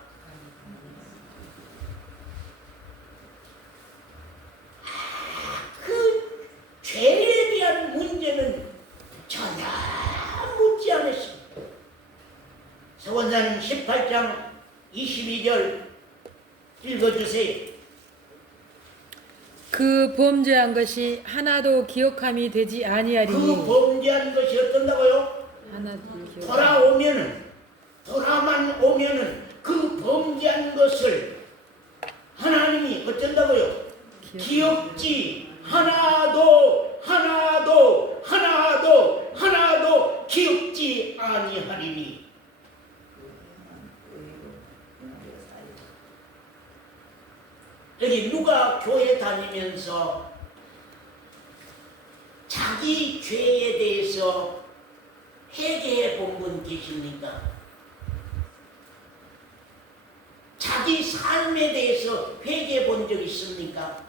그 죄에 대한 문제는 전혀 묻지 않았습니다. 서원사님 18장 22절 읽어주세요. 그 범죄한 것이 하나도 기억함이 되지 아니하리니. 그 범죄한 것이 어떤다고요? 하나도 기억. 돌아만 오면은 그 범죄한 것을 하나님이 어쩐다고요? 기억지 하나도 기억지 아니하리니. 여기 누가 교회 다니면서 자기 죄에 대해서 회개해 본 분 계십니까? 자기 삶에 대해서 회개해 본 적 있습니까?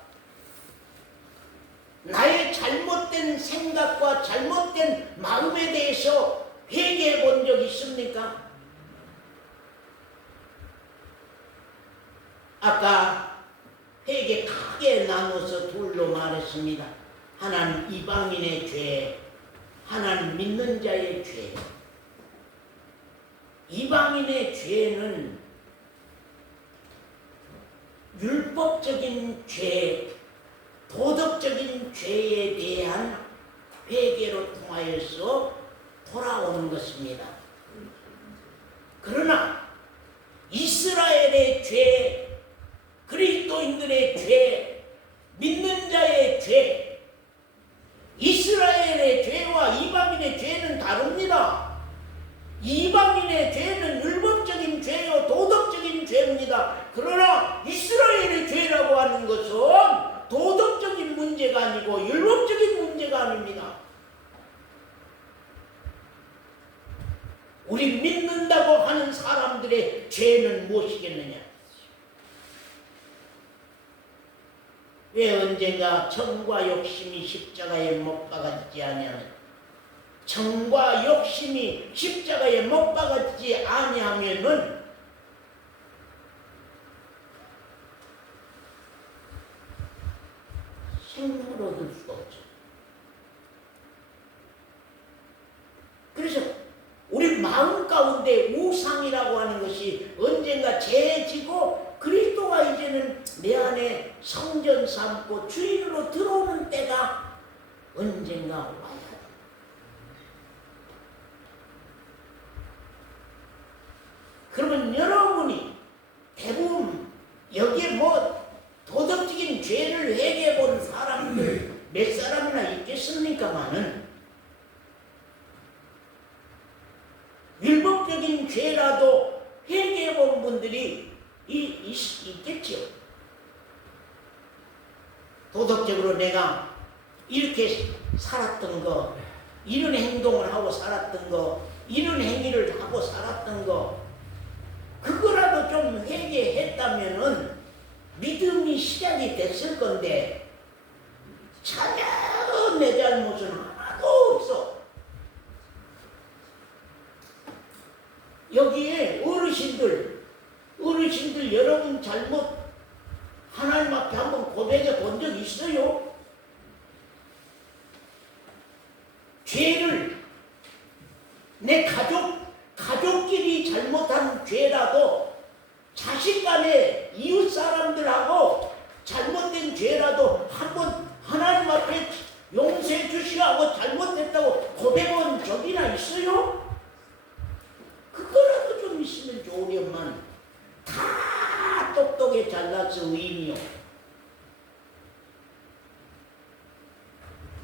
나의 잘못된 생각과 잘못된 마음에 대해서 회개해 본 적 있습니까? 아까 회개 크게 나눠서 둘로 말했습니다. 하나는 이방인의 죄, 하나는 믿는 자의 죄. 이방인의 죄는 율법적인 죄, 도덕적인 죄에 대한 회개로 통하여서 돌아오는 것입니다. 그러나 이스라엘의 죄, 그리스도인들의 죄, 믿는 자의 죄, 이스라엘의 죄와 이방인의 죄는 다릅니다. 이방인의 죄는 율법적인 죄요 도덕적인 죄입니다. 그러나 이스라엘의 죄라고 하는 것은 도덕적인 문제가 아니고 율법적인 문제가 아닙니다. 합니다. 우리 믿는다고 하는 사람들의 죄는 무엇이겠느냐? 왜 언젠가 정과 욕심이 십자가에 못 박아지지 아니하면, 정과 욕심이 십자가에 못 박아지지 아니하면은 생명을 얻을 수가 없죠. 그래서 우리 마음 가운데 우상이라고 하는 것이 언젠가 죄지고 그리스도가 이제는 내 안에 성전 삼고 주인으로 들어오는 때가 언젠가 와야 돼. 그러면 여러분이 대부분 여기에 뭐 도덕적인 죄를 회개해 본 사람들 몇 사람이나 있겠습니까마는 율법적인 죄라도 회개해 본 분들이 있겠죠. 도덕적으로 내가 이렇게 살았던 거, 이런 행동을 하고 살았던 거, 이런 행위를 하고 살았던 거, 그거라도 좀 회개했다면은 믿음이 시작이 됐을 건데 전혀 내 잘못은 하나도 없어. 여기에 어르신들 여러분 잘못 하나님 앞에 한번 고백해 본 적 있어요? 죄를 내 가족끼리 잘못한 죄라도 자식 간에 이웃 사람들하고 잘못된 죄라도 한번 하나님 앞에 용서해 주시라고 잘못했다고 고백한 적이나 있어요? 그거라도 좀 있으면 좋으련만 다 똑똑해 잘나서 의미요.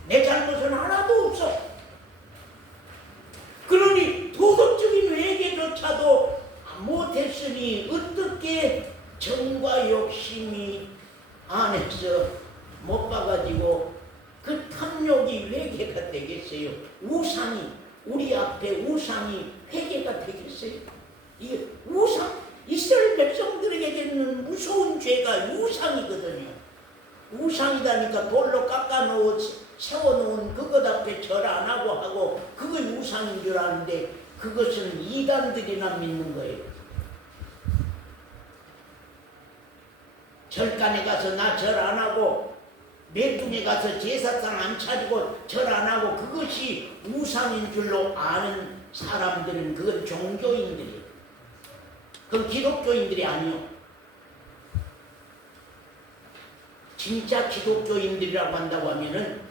내 잘못은 하나도 없어. 그러니 도덕적인 회개조차도 못했으니 어떻게 정과 욕심이 안에서 못 박아지고 그 탐욕이 회개가 되겠어요? 우상이 우리 앞에 우상이 회개가 되겠어요? 이게 우상, 이스라엘 백성들에게는 무서운 죄가 우상이거든요. 우상이다니까 돌로 깎아놓은 세워놓은 그것 앞에 절 안 하고 그게 우상인 줄 아는데 그것은 이단들이나 믿는 거예요. 절간에 가서 나 절 안 하고 매뚱에 가서 제사상 안 차리고 절 안 하고 그것이 우상인 줄로 아는 사람들은 그건 종교인들이에요. 그건 기독교인들이 아니요. 진짜 기독교인들이라고 한다고 하면은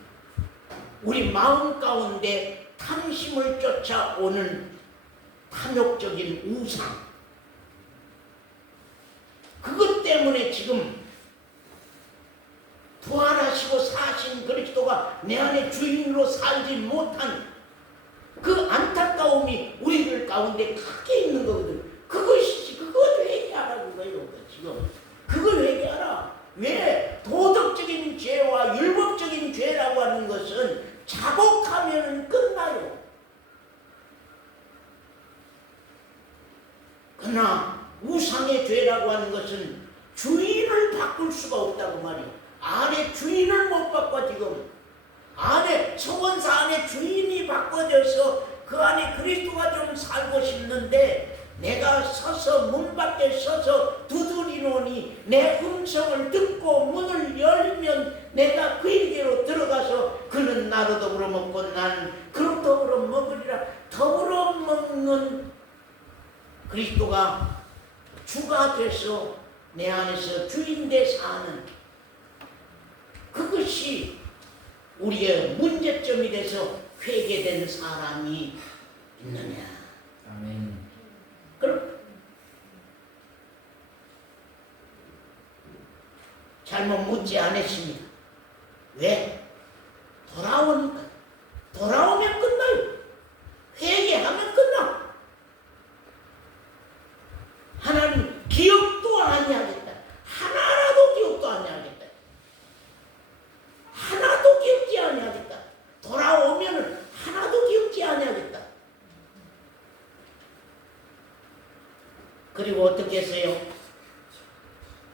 우리 마음 가운데 탐심을 쫓아오는 탐욕적인 우상, 그것 때문에 지금 부활하시고 사신 그리스도가 내 안에 주인으로 살지 못한 그 안타까움이 우리들 가운데 크게 있는 거거든. 그걸 회개하라고 그래요. 지금 그걸 회개하라. 왜? 도덕적인 죄와 율법적인 죄라고 하는 것은 자복하면 끝나요. 그러나 우상의 죄라고 하는 것은 주인을 바꿀 수가 없다고 말이에요. 안에 주인을 못 바꿔. 지금 안에 성원사 안에 주인이 바꿔져서 그 안에 그리스도가 좀 살고 싶는데 내가 서서 문 밖에 서서 두드리노니 내 음성을 듣고 문을 열면 내가 그에게로 들어가서 그는 나로 더불어 먹고 나는 그로 더불어 먹으리라. 더불어 먹는 그리스도가 주가 돼서 내 안에서 주인돼 사는 그것이 우리의 문제점이 돼서 회개된 사람이 있느냐. 아멘. 그럼 잘못 묻지 않았습니다. 왜? 돌아오니까. 돌아오면 끝나요. 회개하면 끝나. 하나님 기억도 아니하겠다. 하나라도 기억도 아니하겠다. 하나도 기억지 아니하겠다. 돌아 어째서요?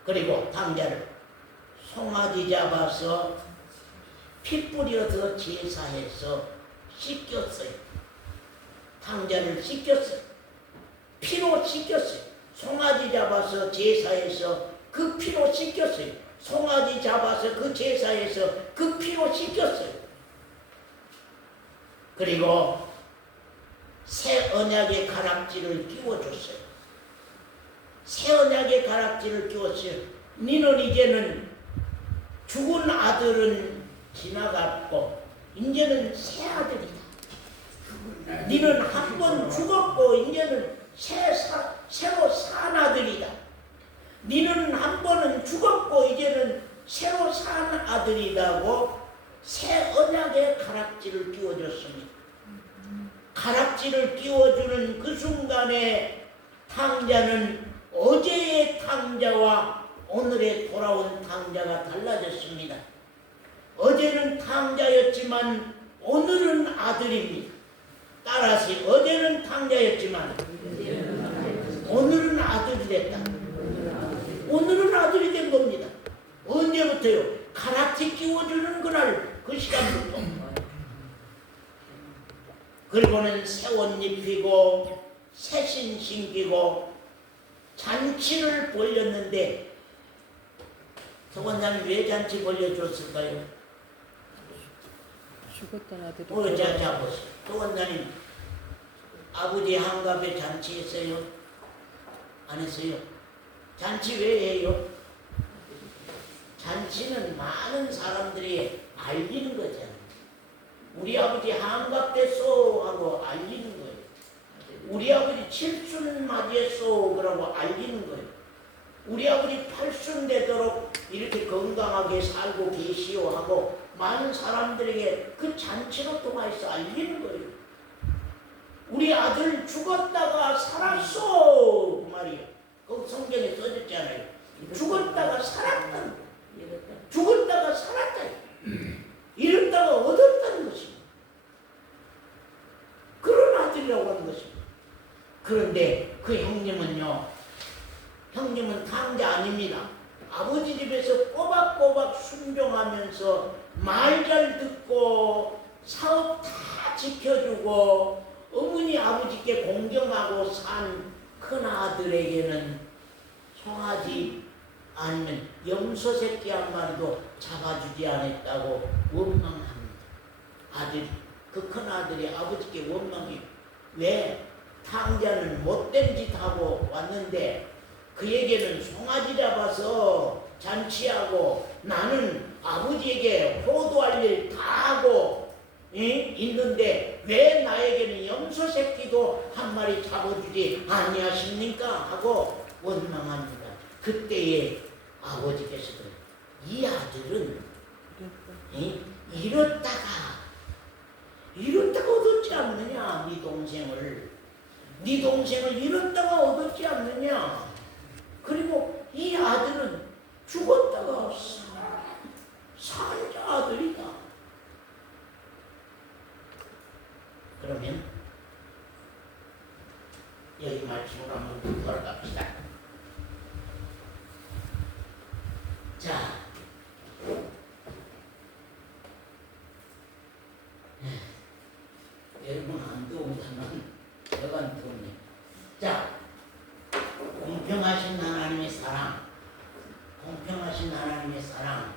그리고 탕자를 송아지 잡아서 피 뿌려서 제사해서 씻겼어요. 탕자를 씻겼어요. 피로 씻겼어요. 송아지 잡아서 제사해서 그 피로 씻겼어요. 송아지 잡아서 그 제사해서 그 피로 씻겼어요. 그리고 새 언약의 가락지를 끼워줬어요. 새 언약의 가락지를 끼웠어요. 너는 이제는 죽은 아들은 지나갔고 이제는 새 아들이다. 너는 한 번 죽었고 이제는 새로 산 아들이다. 너는 한 번은 죽었고 이제는 새로 산 아들이라고 새 언약의 가락지를 끼워줬습니다. 가락지를 끼워주는 그 순간에 탕자는 어제의 탕자와 오늘의 돌아온 탕자가 달라졌습니다. 어제는 탕자였지만 오늘은 아들입니다. 따라서 어제는 탕자였지만 오늘은 아들이 됐다. 오늘은 아들이 된 겁니다. 언제부터요? 가락지 끼워주는 그날 그 시간부터. 그리고는 새 옷 입히고 새 신 신기고 잔치를 벌렸는데 서원장이 왜 잔치 벌려줬을까요? 죽었던 아들이 자 보세요. 서원장님 아버지 한갑에 잔치했어요? 안 했어요? 잔치 왜 해요? 잔치는 많은 사람들이 알리는 거잖아요. 우리 아버지 한갑 됐소 하고 알리는 거예요. 우리 아버지 칠순 맞이했소 그러고 알리는 거예요. 우리 아버지 팔순 되도록 이렇게 건강하게 살고 계시오 하고 많은 사람들에게 그 잔치로 통해서 알리는 거예요. 우리 아들 죽었다가 살았소 그 말이에요. 그 성경에 써졌잖아요. 죽었다가 살았다는 거예요. 죽었다가 살았다. 잃었다가 얻었다는 것입니다. 그런 아들이라고 하는 것입니다. 그런데 그 형님은요, 형님은 탕자 아닙니다. 아버지 집에서 꼬박꼬박 순종하면서 말 잘 듣고 사업 다 지켜주고 어머니 아버지께 공경하고 산 큰아들에게는 송아지 아니면 염소 새끼 한 마리도 잡아주지 않았다고 원망합니다. 아들이, 그 큰아들이 아버지께 원망해요. 왜? 탕자는 못된 짓 하고 왔는데 그에게는 송아지 잡아서 잔치하고 나는 아버지에게 효도할 일 다 하고 있는데 왜 나에게는 염소 새끼도 한 마리 잡아주지 아니하십니까? 하고 원망합니다. 그때에 아버지께서도 이 아들은 잃었다가 얻었지 않느냐. 네 동생을 잃었다가 얻었지 않느냐. 그리고 이 아들은 죽었다가 산 아들이다. 그러면 여기 말씀으로 한번 돌아갑시다. 자, 여러분 안 더운다면 내가 안 더우네. 자, 공평하신 하나님의 사랑, 공평하신 하나님의 사랑,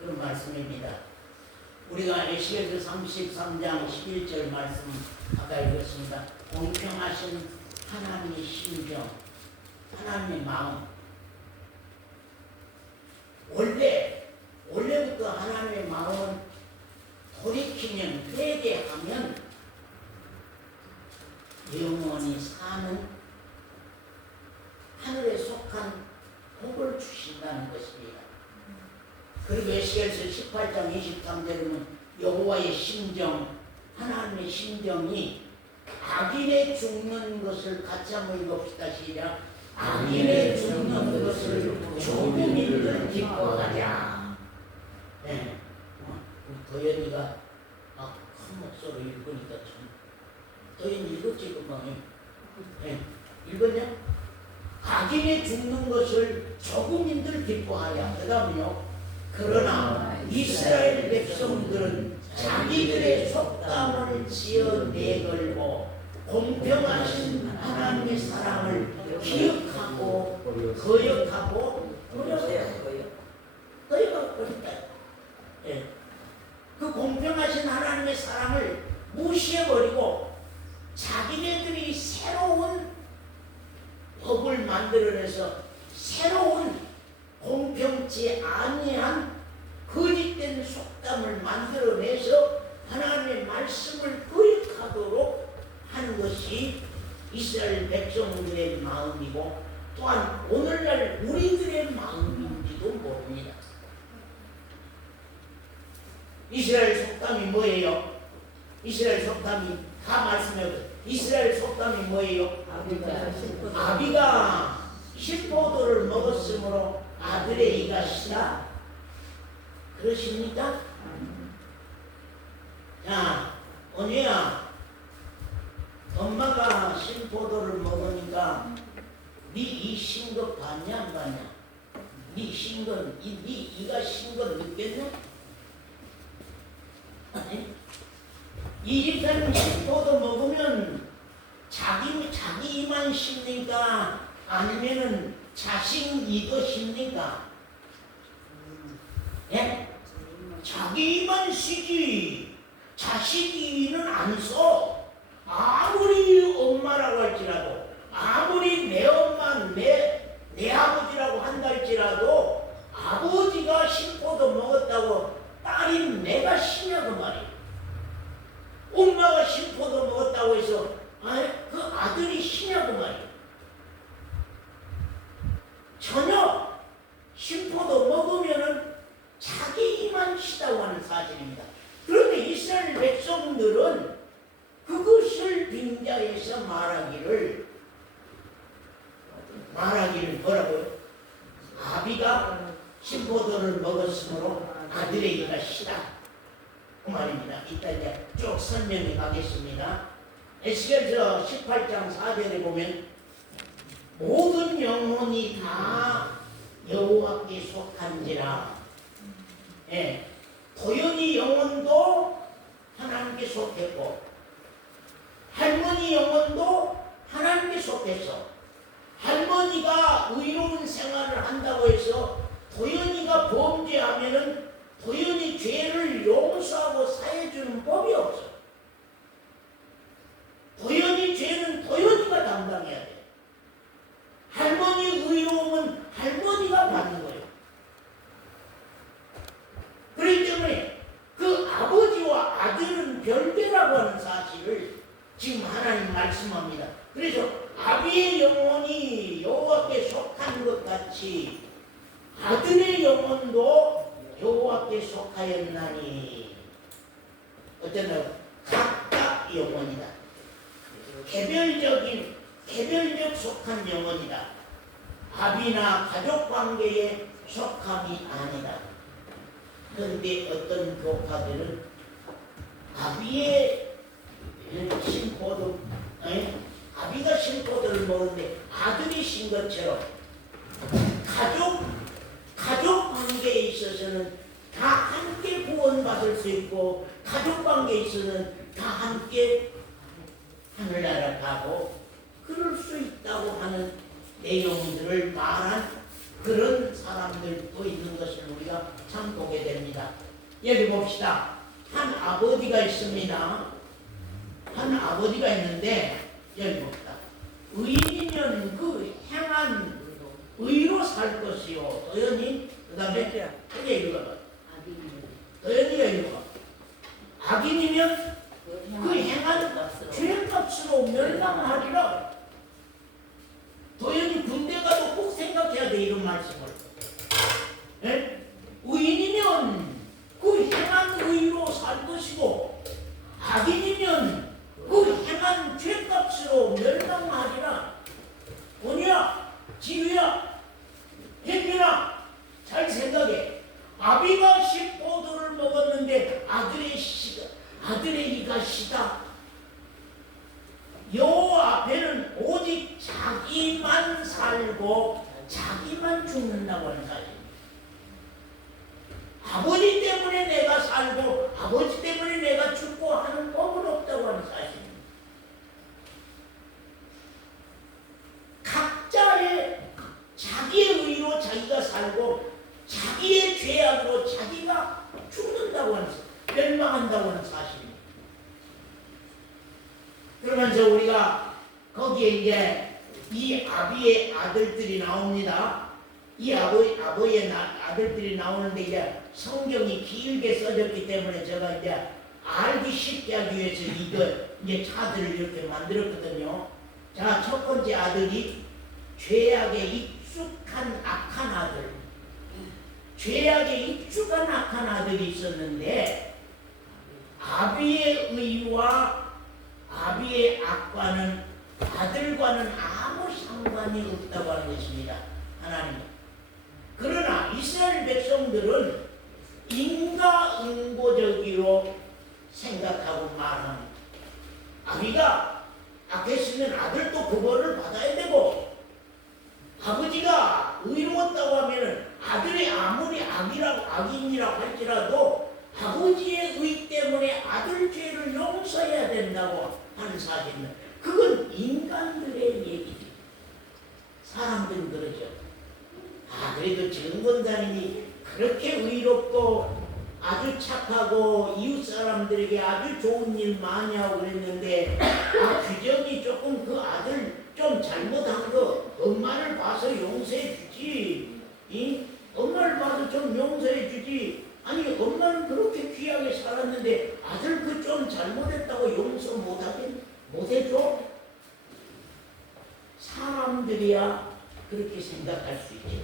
그런 말씀입니다. 우리가 에스겔서 33장 11절 말씀 아까 읽었습니다. 공평하신 하나님의 심정, 하나님의 마음. 원래부터 하나님의 마음은 돌이키면, 회개하면 영원히 사는 하늘에 속한 복을 주신다는 것입니다. 그리고 에스겔서 18장 23절에는 여호와의 심정, 하나님의 심정이 악인의 죽는 것을 같이 한번 읽읍시다. 시작. 악인의 죽는 것을 조금이든 기뻐하랴. 네. 우리 도연이가 막 큰 목소리로 읽으니까 참. 도연이 읽었지 금방. 네. 읽었냐? 악인이 죽는 것을 조금인들 기뻐하여. 그 다음에요. 그러나 이스라엘 백성들은 자기들의 속담을 지어 내걸고 공평하신 하나님의 사랑을 기억하고 거역하고 거역하고 예. 그 공평하신 하나님의 사랑을 무시해버리고 자기네들이 새로운 법을 만들어내서 새로운 공평치 아니한 거짓된 속담을 만들어내서 하나님의 말씀을 거역하도록 하는 것이 이스라엘 백성들의 마음이고 또한 오늘날 우리들의 마음인지도 모릅니다. 이스라엘 속담이 뭐예요? 이스라엘 속담이 다 말씀해요. 이스라엘 속담이 뭐예요? 아비가 실포도를 먹었으므로 아들의 이가 시다. 그러십니까? 자, 언니야, 엄마가 실포도를 먹으니까 네 이 신 거 봤냐 안 봤냐? 네 신 거, 네 이가 신 거 느꼈냐? 아니? 이 집사님 실포도 먹으면 자기 이만 씹니까? 아니면은 자식 이도 씹니까? 예? 자기 이만 쓰지 자식 이는 안 써. 아무리 엄마라고 할지라도 아무리 내 엄마 내 아버지라고 한다 할지라도 아버지가 실포도 먹었다고 딸인 내가 쉬냐고 말이야. 엄마가 실포도 먹었다고 해서 그 아들이 쉬냐고 말이야. 전혀 실포도 먹으면은 자기 이만 쉬다고 하는 사실입니다. 그런데 이스라엘 백성들은 그것을 빙자해서 말하기를 뭐라고요? 아비가 실포도를 먹었으므로 아들의 이가 시다. 그 말입니다. 이따 이제 쭉 설명해 가겠습니다. 에스겔서 18장 4절에 보면 모든 영혼이 다 여호와께 속한지라. 예, 도연이 영혼도 하나님께 속했고 할머니 영혼도 하나님께 속했어. 할머니가 의로운 생활을 한다고 해서 도연이가 범죄하면은 도연이 죄를 용서하고 사해주는 법이 없어. 도연이 죄는 도연이가 담당해야 돼. 할머니 의로움은 할머니가 받는 거예요. 그렇기 때문에 그 아버지와 아들은 별개라고 하는 사실을 지금 하나님 말씀합니다. 그래서 아비의 영혼이 여호와께 속한 것 같이 아들의 영혼도 여호와께 속하였나니. 어쩌면 각각 영혼이다. 개별적 속한 영혼이다. 아비나 가족 관계에 속함이 아니다. 그런데 어떤 교파들은 아비의 신포도 아비가 신포도를 먹는데 아들이 신 것처럼 가족 관계에 있어서는 다 함께 구원받을 수 있고 가족 관계에 있어서는 다 함께 하늘나라 가고 그럴 수 있다고 하는 내용들을 말한 그런 사람들도 있는 것을 우리가 참 보게 됩니다. 여기 봅시다. 한 아버지가 있습니다. 한 아버지가 있는데 여기 봅시다. 의인이면 그 행한 의로 살 것이요. 도연이 그 다음에 크게 읽어봐. 도연이가 읽어봐. 악인이면 그 행한 죄값으로 멸망하리라. 도연이 군대 가도 꼭 생각해야 돼 이런 말씀을. 예? 의인이면 그 행한 의로 살 것이고 악인이면 그 행한 죄값으로 멸망하리라. 본이야, 지휘야, 혜민아, 잘 생각해. 아비가 실포도를 먹었는데 아들의 이가 시다. 여호와 앞에는 오직 자기만 살고 그러면서 우리가 거기에 이제 이 아비의 아들들이 나옵니다. 이 아버지의 아들들이 나오는데 이제 성경이 길게 써졌기 때문에 제가 이제 알기 쉽게 하기 위해서 이제 차들을 이렇게 만들었거든요. 자, 첫 번째 아들이 죄악에 익숙한 악한 아들. 죄악에 익숙한 악한 아들이 있었는데 아비의 의와 아비의 악과는 아들과는 아무 상관이 없다고 하는 것입니다. 하나님. 그러나 이스라엘 백성들은 인과응보적으로 생각하고 말합니다. 아비가 악했으면 아들도 그거를 받아야 되고, 아버지가 의로웠다고 하면 아들이 아무리 악인이라고 할지라도 아버지의 의 때문에 아들 죄를 용서해야 된다고 하는 사실은 그건 인간들의 얘기지. 사람들은 그러죠. 그래도 정권자님이 그렇게 의롭고 아주 착하고 이웃 사람들에게 아주 좋은 일 많이 하고 그랬는데 규정이 조금 그 아들 좀 잘못한 거 엄마를 봐서 용서해 주지. 엄마를 봐서 좀 용서해 주지. 아니 엄마는 그렇게 귀하게 살았는데 아들 그 좀 잘못했다고 용서 못해줘? 사람들이야 그렇게 생각할 수 있죠.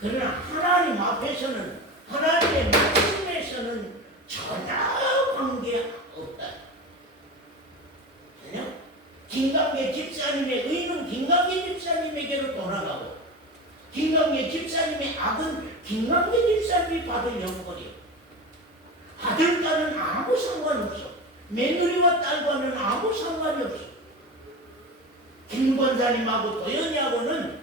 그러나 하나님 앞에서는, 하나님의 말씀에서는 전혀 관계 없다. 전혀. 김강계 집사님의 의는 김강계 집사님에게로 돌아가고, 김강계 집사님의 악은 김강계 집사님이 받을 영벌이에요. 아들과는 아무 상관없어. 며느리와 딸과는 아무 상관이 없어. 김 권사님하고 도연이하고는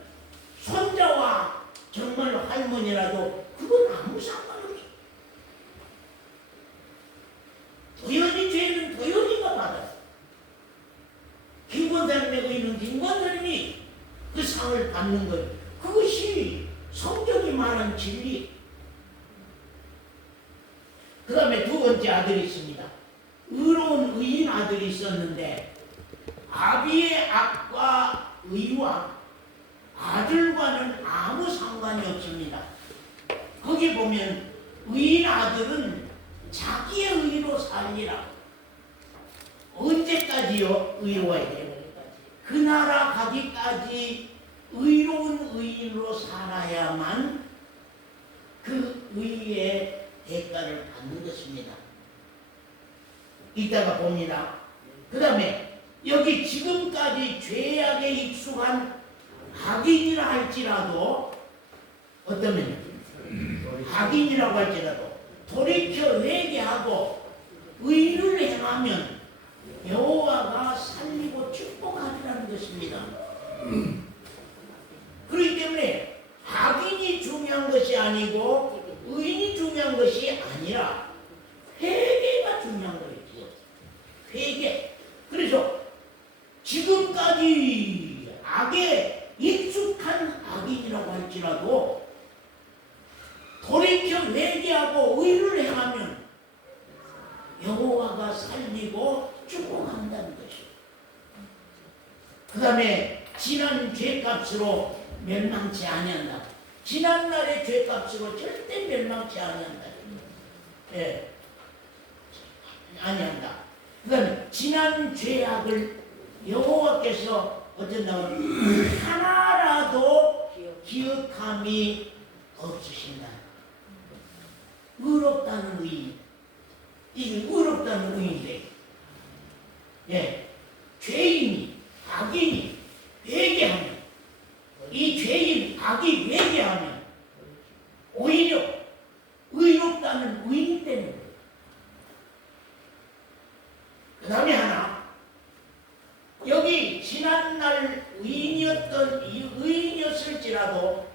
손자와 정말로 할머니라도 그건 아무 상관없어. 도연이 죄는 도연이가 받아. 김 권사님의 의는 김 권사님이 그 상을 받는 거예요. 그것이 성경이 말한 진리. 그 다음에 두 번째 아들이 있습니다. 의로운 의인 아들이 있었는데 아비의 악과 의와 아들과는 아무 상관이 없습니다. 거기 보면 의인 아들은 자기의 의로 살리라. 언제까지요? 의로워야 돼요. 그 나라 가기까지 의로운 의인으로 살아야만 그 의의 대가를 받는 것입니다. 이따가 봅니다. 그 다음에 여기 지금까지 죄악에 익숙한 악인이라 할지라도 어떠면 악인이라고 할지라도 돌이켜 회개하고 의를 행하면 여호와가 살리고 축복하리라는 것입니다. 그렇기 때문에 악인이 중요한 것이 아니고 의인이 중요한 것이 아니라 회개가 중요한 거예요. 회개. 그래서 지금까지 악에 익숙한 악인이라고 할지라도 돌이켜 회개하고 의를 행하면 여호와가 살리고 축복한다는 것이에요. 그 다음에 지난 죄값으로 멸망치 아니한다. 지난날의 죄값으로 절대 멸망치 아니한다. 예, 아니한다. 그 다음에 지난 죄악을 여호와께서 어쩐다고 하나라도 기억함이 없으신다. 의롭다는 의인. 이게 의롭다는 의인데, 예, 죄인이, 악인이 회개하면, 이 죄인, 악이 회개하면 오히려 의롭다는 의인 되는 거예요. 그 다음에 하나, 여기 지난날 의인이었던 이 의인이었을지라도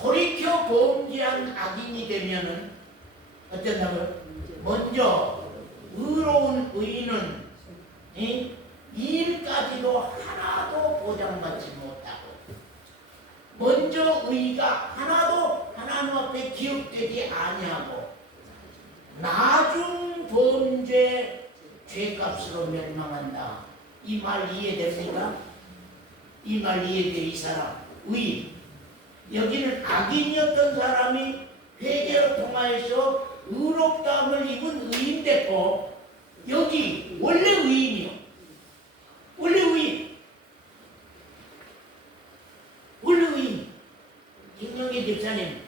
돌이켜 범죄한 악인이 되면은 어쩐다고요? 먼저 의로운 의인은 일까지도 하나도 보장받지 못하고 먼저 의가 하나도 하나님 앞에 기억되지 아니하고 나중 범죄 죄값으로 멸망한다. 이 말 이해됩니까? 이 말 이해돼. 이 사람 의인. 여기는 악인이었던 사람이 회개로 통하여서 의롭다함을 입은 의인 됐고, 여기 원래 의인이요. 원래 의인. 원래 의인. 김영애 집사님.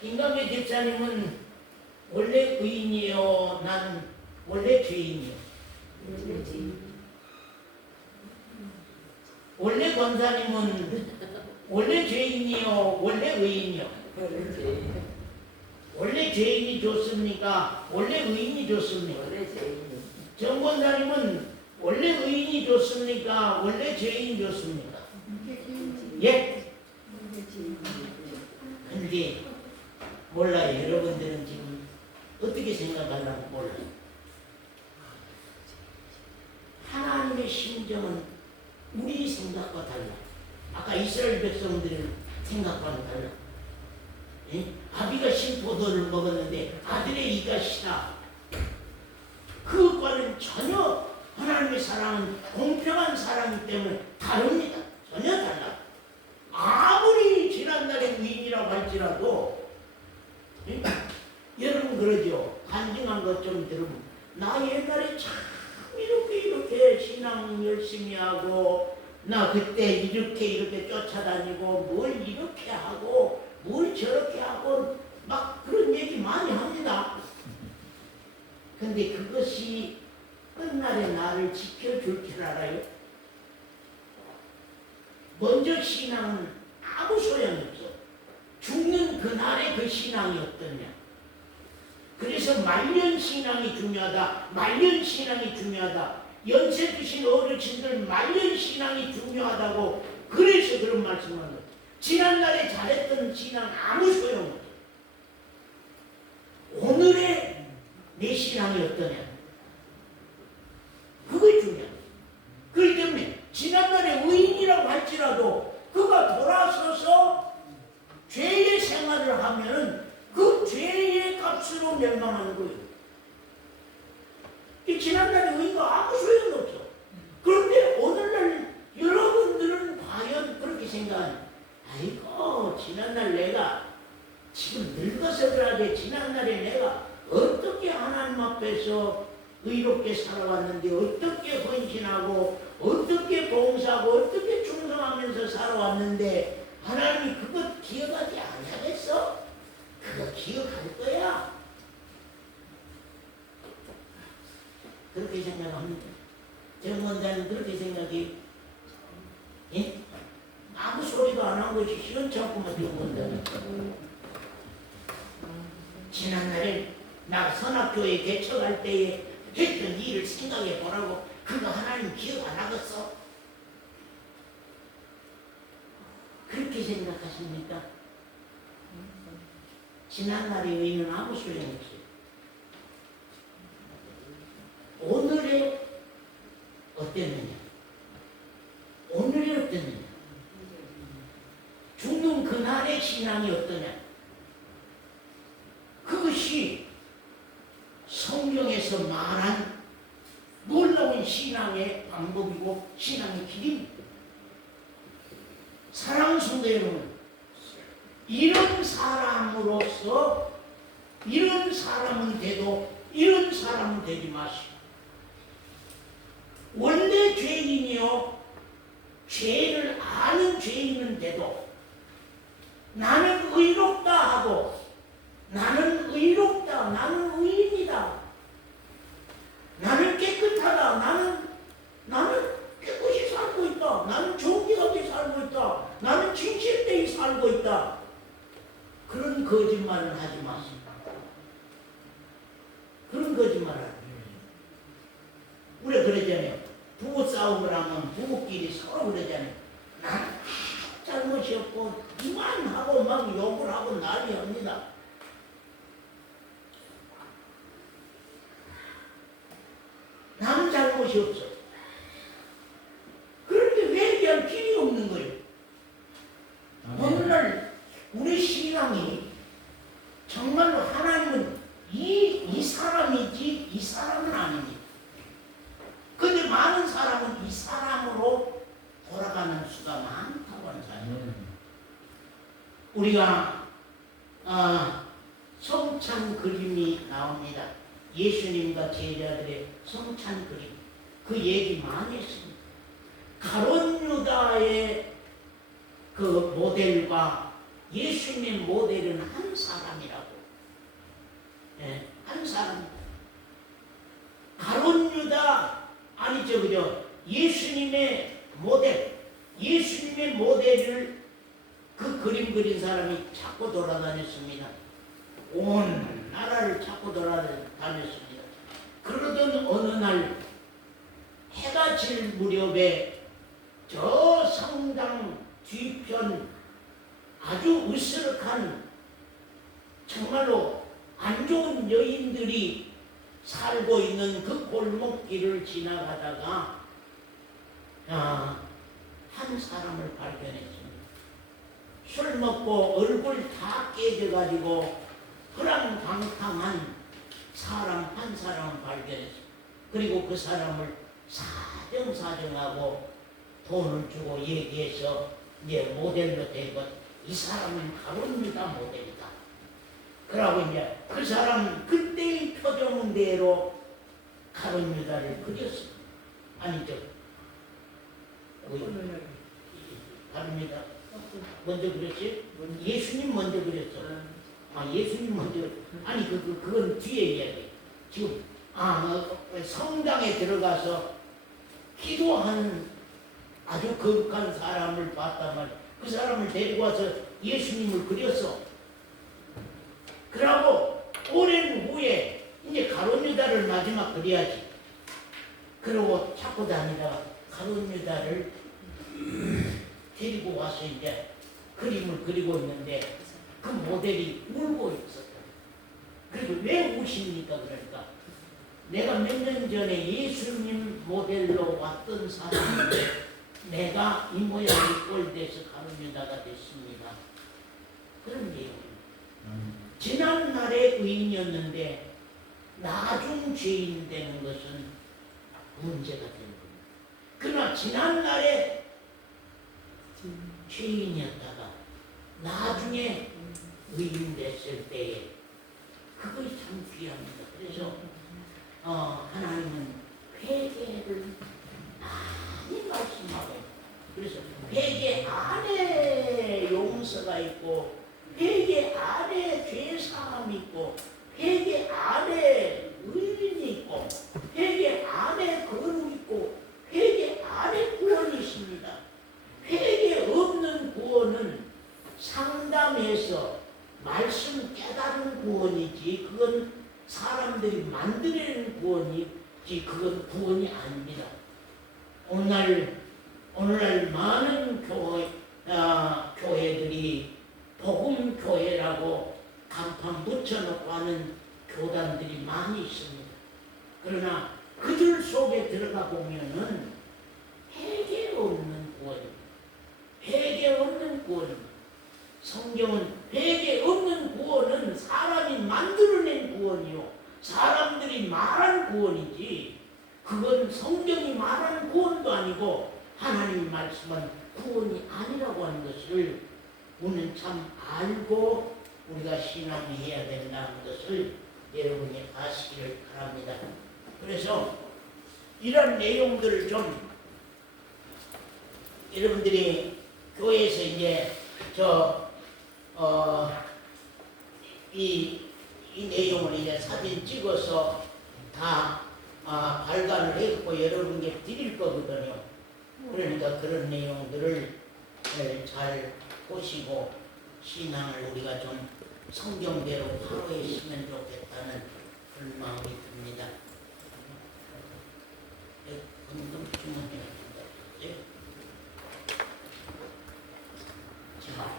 김영애 집사님은 원래 의인이요? 나는 원래 죄인이요? 원래 권사님은 원래 죄인이요? 원래 의인이요? 원래 죄인이 좋습니까? 원래 의인이 좋습니까? 정 권사님은 원래 의인이 좋습니까? 원래 죄인이 좋습니까? 예? 근데 몰라요. 여러분들은 지금 어떻게 생각하려고 몰라요. 하나님의 심정은 우리 생각과 달라. 아까 이스라엘 백성들의 생각과는 달라. 예? 아비가 신포도를 먹었는데 아들의 이가 시다. 그것과는 전혀 하나님의 사랑은 공평한 사랑이기 때문에 다릅니다. 전혀 달라. 아무리 지난날의 의인이라고 할지라도 예? 여러분 그러죠. 간증한 것 좀 들으면 나 옛날에 참 이렇게 신앙 열심히 하고 나 그때 이렇게 쫓아다니고 뭘 이렇게 하고 뭘 저렇게 하고 막 그런 얘기 많이 합니다. 근데 그것이 끝날에 나를 지켜줄 줄 알아요? 먼저 신앙은 아무 소용이 없어. 죽는 그날의 그 신앙이 어떠냐. 그래서 말년 신앙이 중요하다. 말년 신앙이 중요하다. 연세 드신 어르신들 말년 신앙이 중요하다고 그래서 그런 말씀을 하는 거예요. 지난날에 잘했던 신앙 아무 소용없어. 오늘의 내 신앙이 어떠냐. 그게 중요해. 그렇기 때문에 지난날에 의인이라고 할지라도 그가 돌아서서 죄의 생활을 하면은 그 죄의 값으로 멸망하는 거예요. 이 지난날의 의인과 아무 소용없어. 그런데 오늘날 여러분들은 과연 그렇게 생각하냐. 아이고 지난날 내가 지금 늙어서 그러되 지난날에 내가 어떻게 하나님 앞에서 의롭게 살아왔는데 어떻게 헌신하고 어떻게 봉사하고 어떻게 충성하면서 살아왔는데 하나님이 그것 기억하지 않겠어? 그거 기억할 거야. 그렇게 생각합니다. 정원자는 그렇게 생각해. 예? 아무 소리도 안 한 것이 시원찮구만 정원자는. 지난날에 나 선악교회 개척할 때에 했던 일을 생각해 보라고. 그거 하나님 기억 안 하겠어? 그렇게 생각하십니까? 지난날의 의인은 아무 소용없어요. 오늘의 어땠느냐? 오늘이 어땠느냐? 죽는 그날의 신앙이 어떠냐? 그것이 성경에서 말한 놀라운 신앙의 방법이고 신앙의 길입니다. 사랑하는 성도 여러분, 이런 사람으로서 이런 사람은 돼도 이런 사람은 되지 마시고, 원래 죄인이요 죄를 아는 죄인인데도 나는 의롭다 하고 나는 의롭다, 나는 의인이다, 나는 깨끗하다, 나는 깨끗이 살고 있다, 나는 정직하게 살고 있다, 나는 진실되게 살고 있다. 그런 거짓말은 하지 마세요. 그런 거짓말을 하지 마세요. 우리가 그러잖아요. 부부 싸움을 하면 부부끼리 서로 그러잖아요. 나는 잘못이 없고 이만하고 막 욕을 하고 난리 합니다. 나는 잘못이 없어. 그런데 회개할 길이 없는 거예요. 오늘날 우리 신앙이 정말로 하나님은 이 사람이지 이 사람은 아닙니다. 근데 많은 사람은 우리가 성찬 그림이 나옵니다. 예수님과 제자들의 성찬 그림. 그 얘기 많이 했습니다. 가룟 유다의 그 모델과 예수님의 모델은 한 사람이라고. 네, 한 사람. 가룟 유다 아니죠, 그죠? 예수님의 모델, 예수님의 모델을 그 그림 그린 사람이 찾고 돌아다녔습니다. 온 나라를 찾고 돌아다녔습니다. 그러던 어느 날 해가 질 무렵에 저 성당 뒤편 아주 으스럭한 정말로 안 좋은 여인들이 살고 있는 그 골목길을 지나가다가 한 사람을 발견했습니다. 술 먹고 얼굴 다 깨져가지고 허랑방탕한 사람 한 사람을 발견했습니다. 그리고 그 사람을 사정사정하고 돈을 주고 얘기해서 이제 모델로 되고 이 사람은 가룟 유다 모델이다. 그러고 이제 그 사람 그때의 표정대로 가룟 유다를 그렸습니다. 아니죠. 가룟 유다 먼저 그렸지? 예수님 먼저 그렸어. 예수님 먼저. 아니 그건 뒤에 이야기. 지금 성당에 들어가서 기도하는 아주 거룩한 사람을 봤단 말이야. 그 사람을 데리고 와서 예수님을 그렸어. 그러고 오랜 후에 이제 가룟 유다를 마지막 그려야지. 그러고 찾고 다니다가 가룟 유다를 데리고 와서 이제 그림을 그리고 있는데 그 모델이 울고 있었다. 그리고 왜 우십니까? 그러니까 내가 몇 년 전에 예수님 모델로 왔던 사람인데 내가 이 모양이 꼴돼서 가룟 유다가 됐습니다. 그런 내용입니다. 지난날의 의인이었는데 나중 죄인 되는 것은 문제가 되는 겁니다. 그러나 지난날에 죄인이었다가 나중에 의인 됐을 때에 그것이 참 귀합니다. 그래서 하나님은 회개를 많이 말씀하고, 그래서 회개 안에 용서가 있고 회개 안에 죄사함이 있고 회개 안에 의인이 있고 회개 안에 거룩이 있고 회개 안에 구원이 있습니다. 회개 없는 구원은 상담해서 말씀 깨달은 구원이지 그건 사람들이 만들어낸 구원이지 그건 구원이 아닙니다. 오늘날 많은 교회들이 복음교회라고 간판 붙여놓고 하는 교단들이 많이 있습니다. 그러나 그들 속에 들어가 보면은 회개 없는 구원입니다. 회개 없는 구원입니다. 성경은 회개 없는 구원은 사람이 만들어낸 구원이요 사람들이 말한 구원이지 그건 성경이 말하는 구원도 아니고 하나님 말씀은 구원이 아니라고 하는 것을 우리는 참 알고 우리가 신앙해야 된다는 것을 여러분이 아시기를 바랍니다. 그래서 이런 내용들을 좀 여러분들이 교회에서 이제 이 내용을 이제 사진 찍어서 다 발간을 했고 여러분께 드릴 거거든요. 그러니까 그런 내용들을 잘 보시고 신앙을 우리가 좀 성경대로 바로 했으면 좋겠다는 그런 마음이 듭니다. 방금 주문해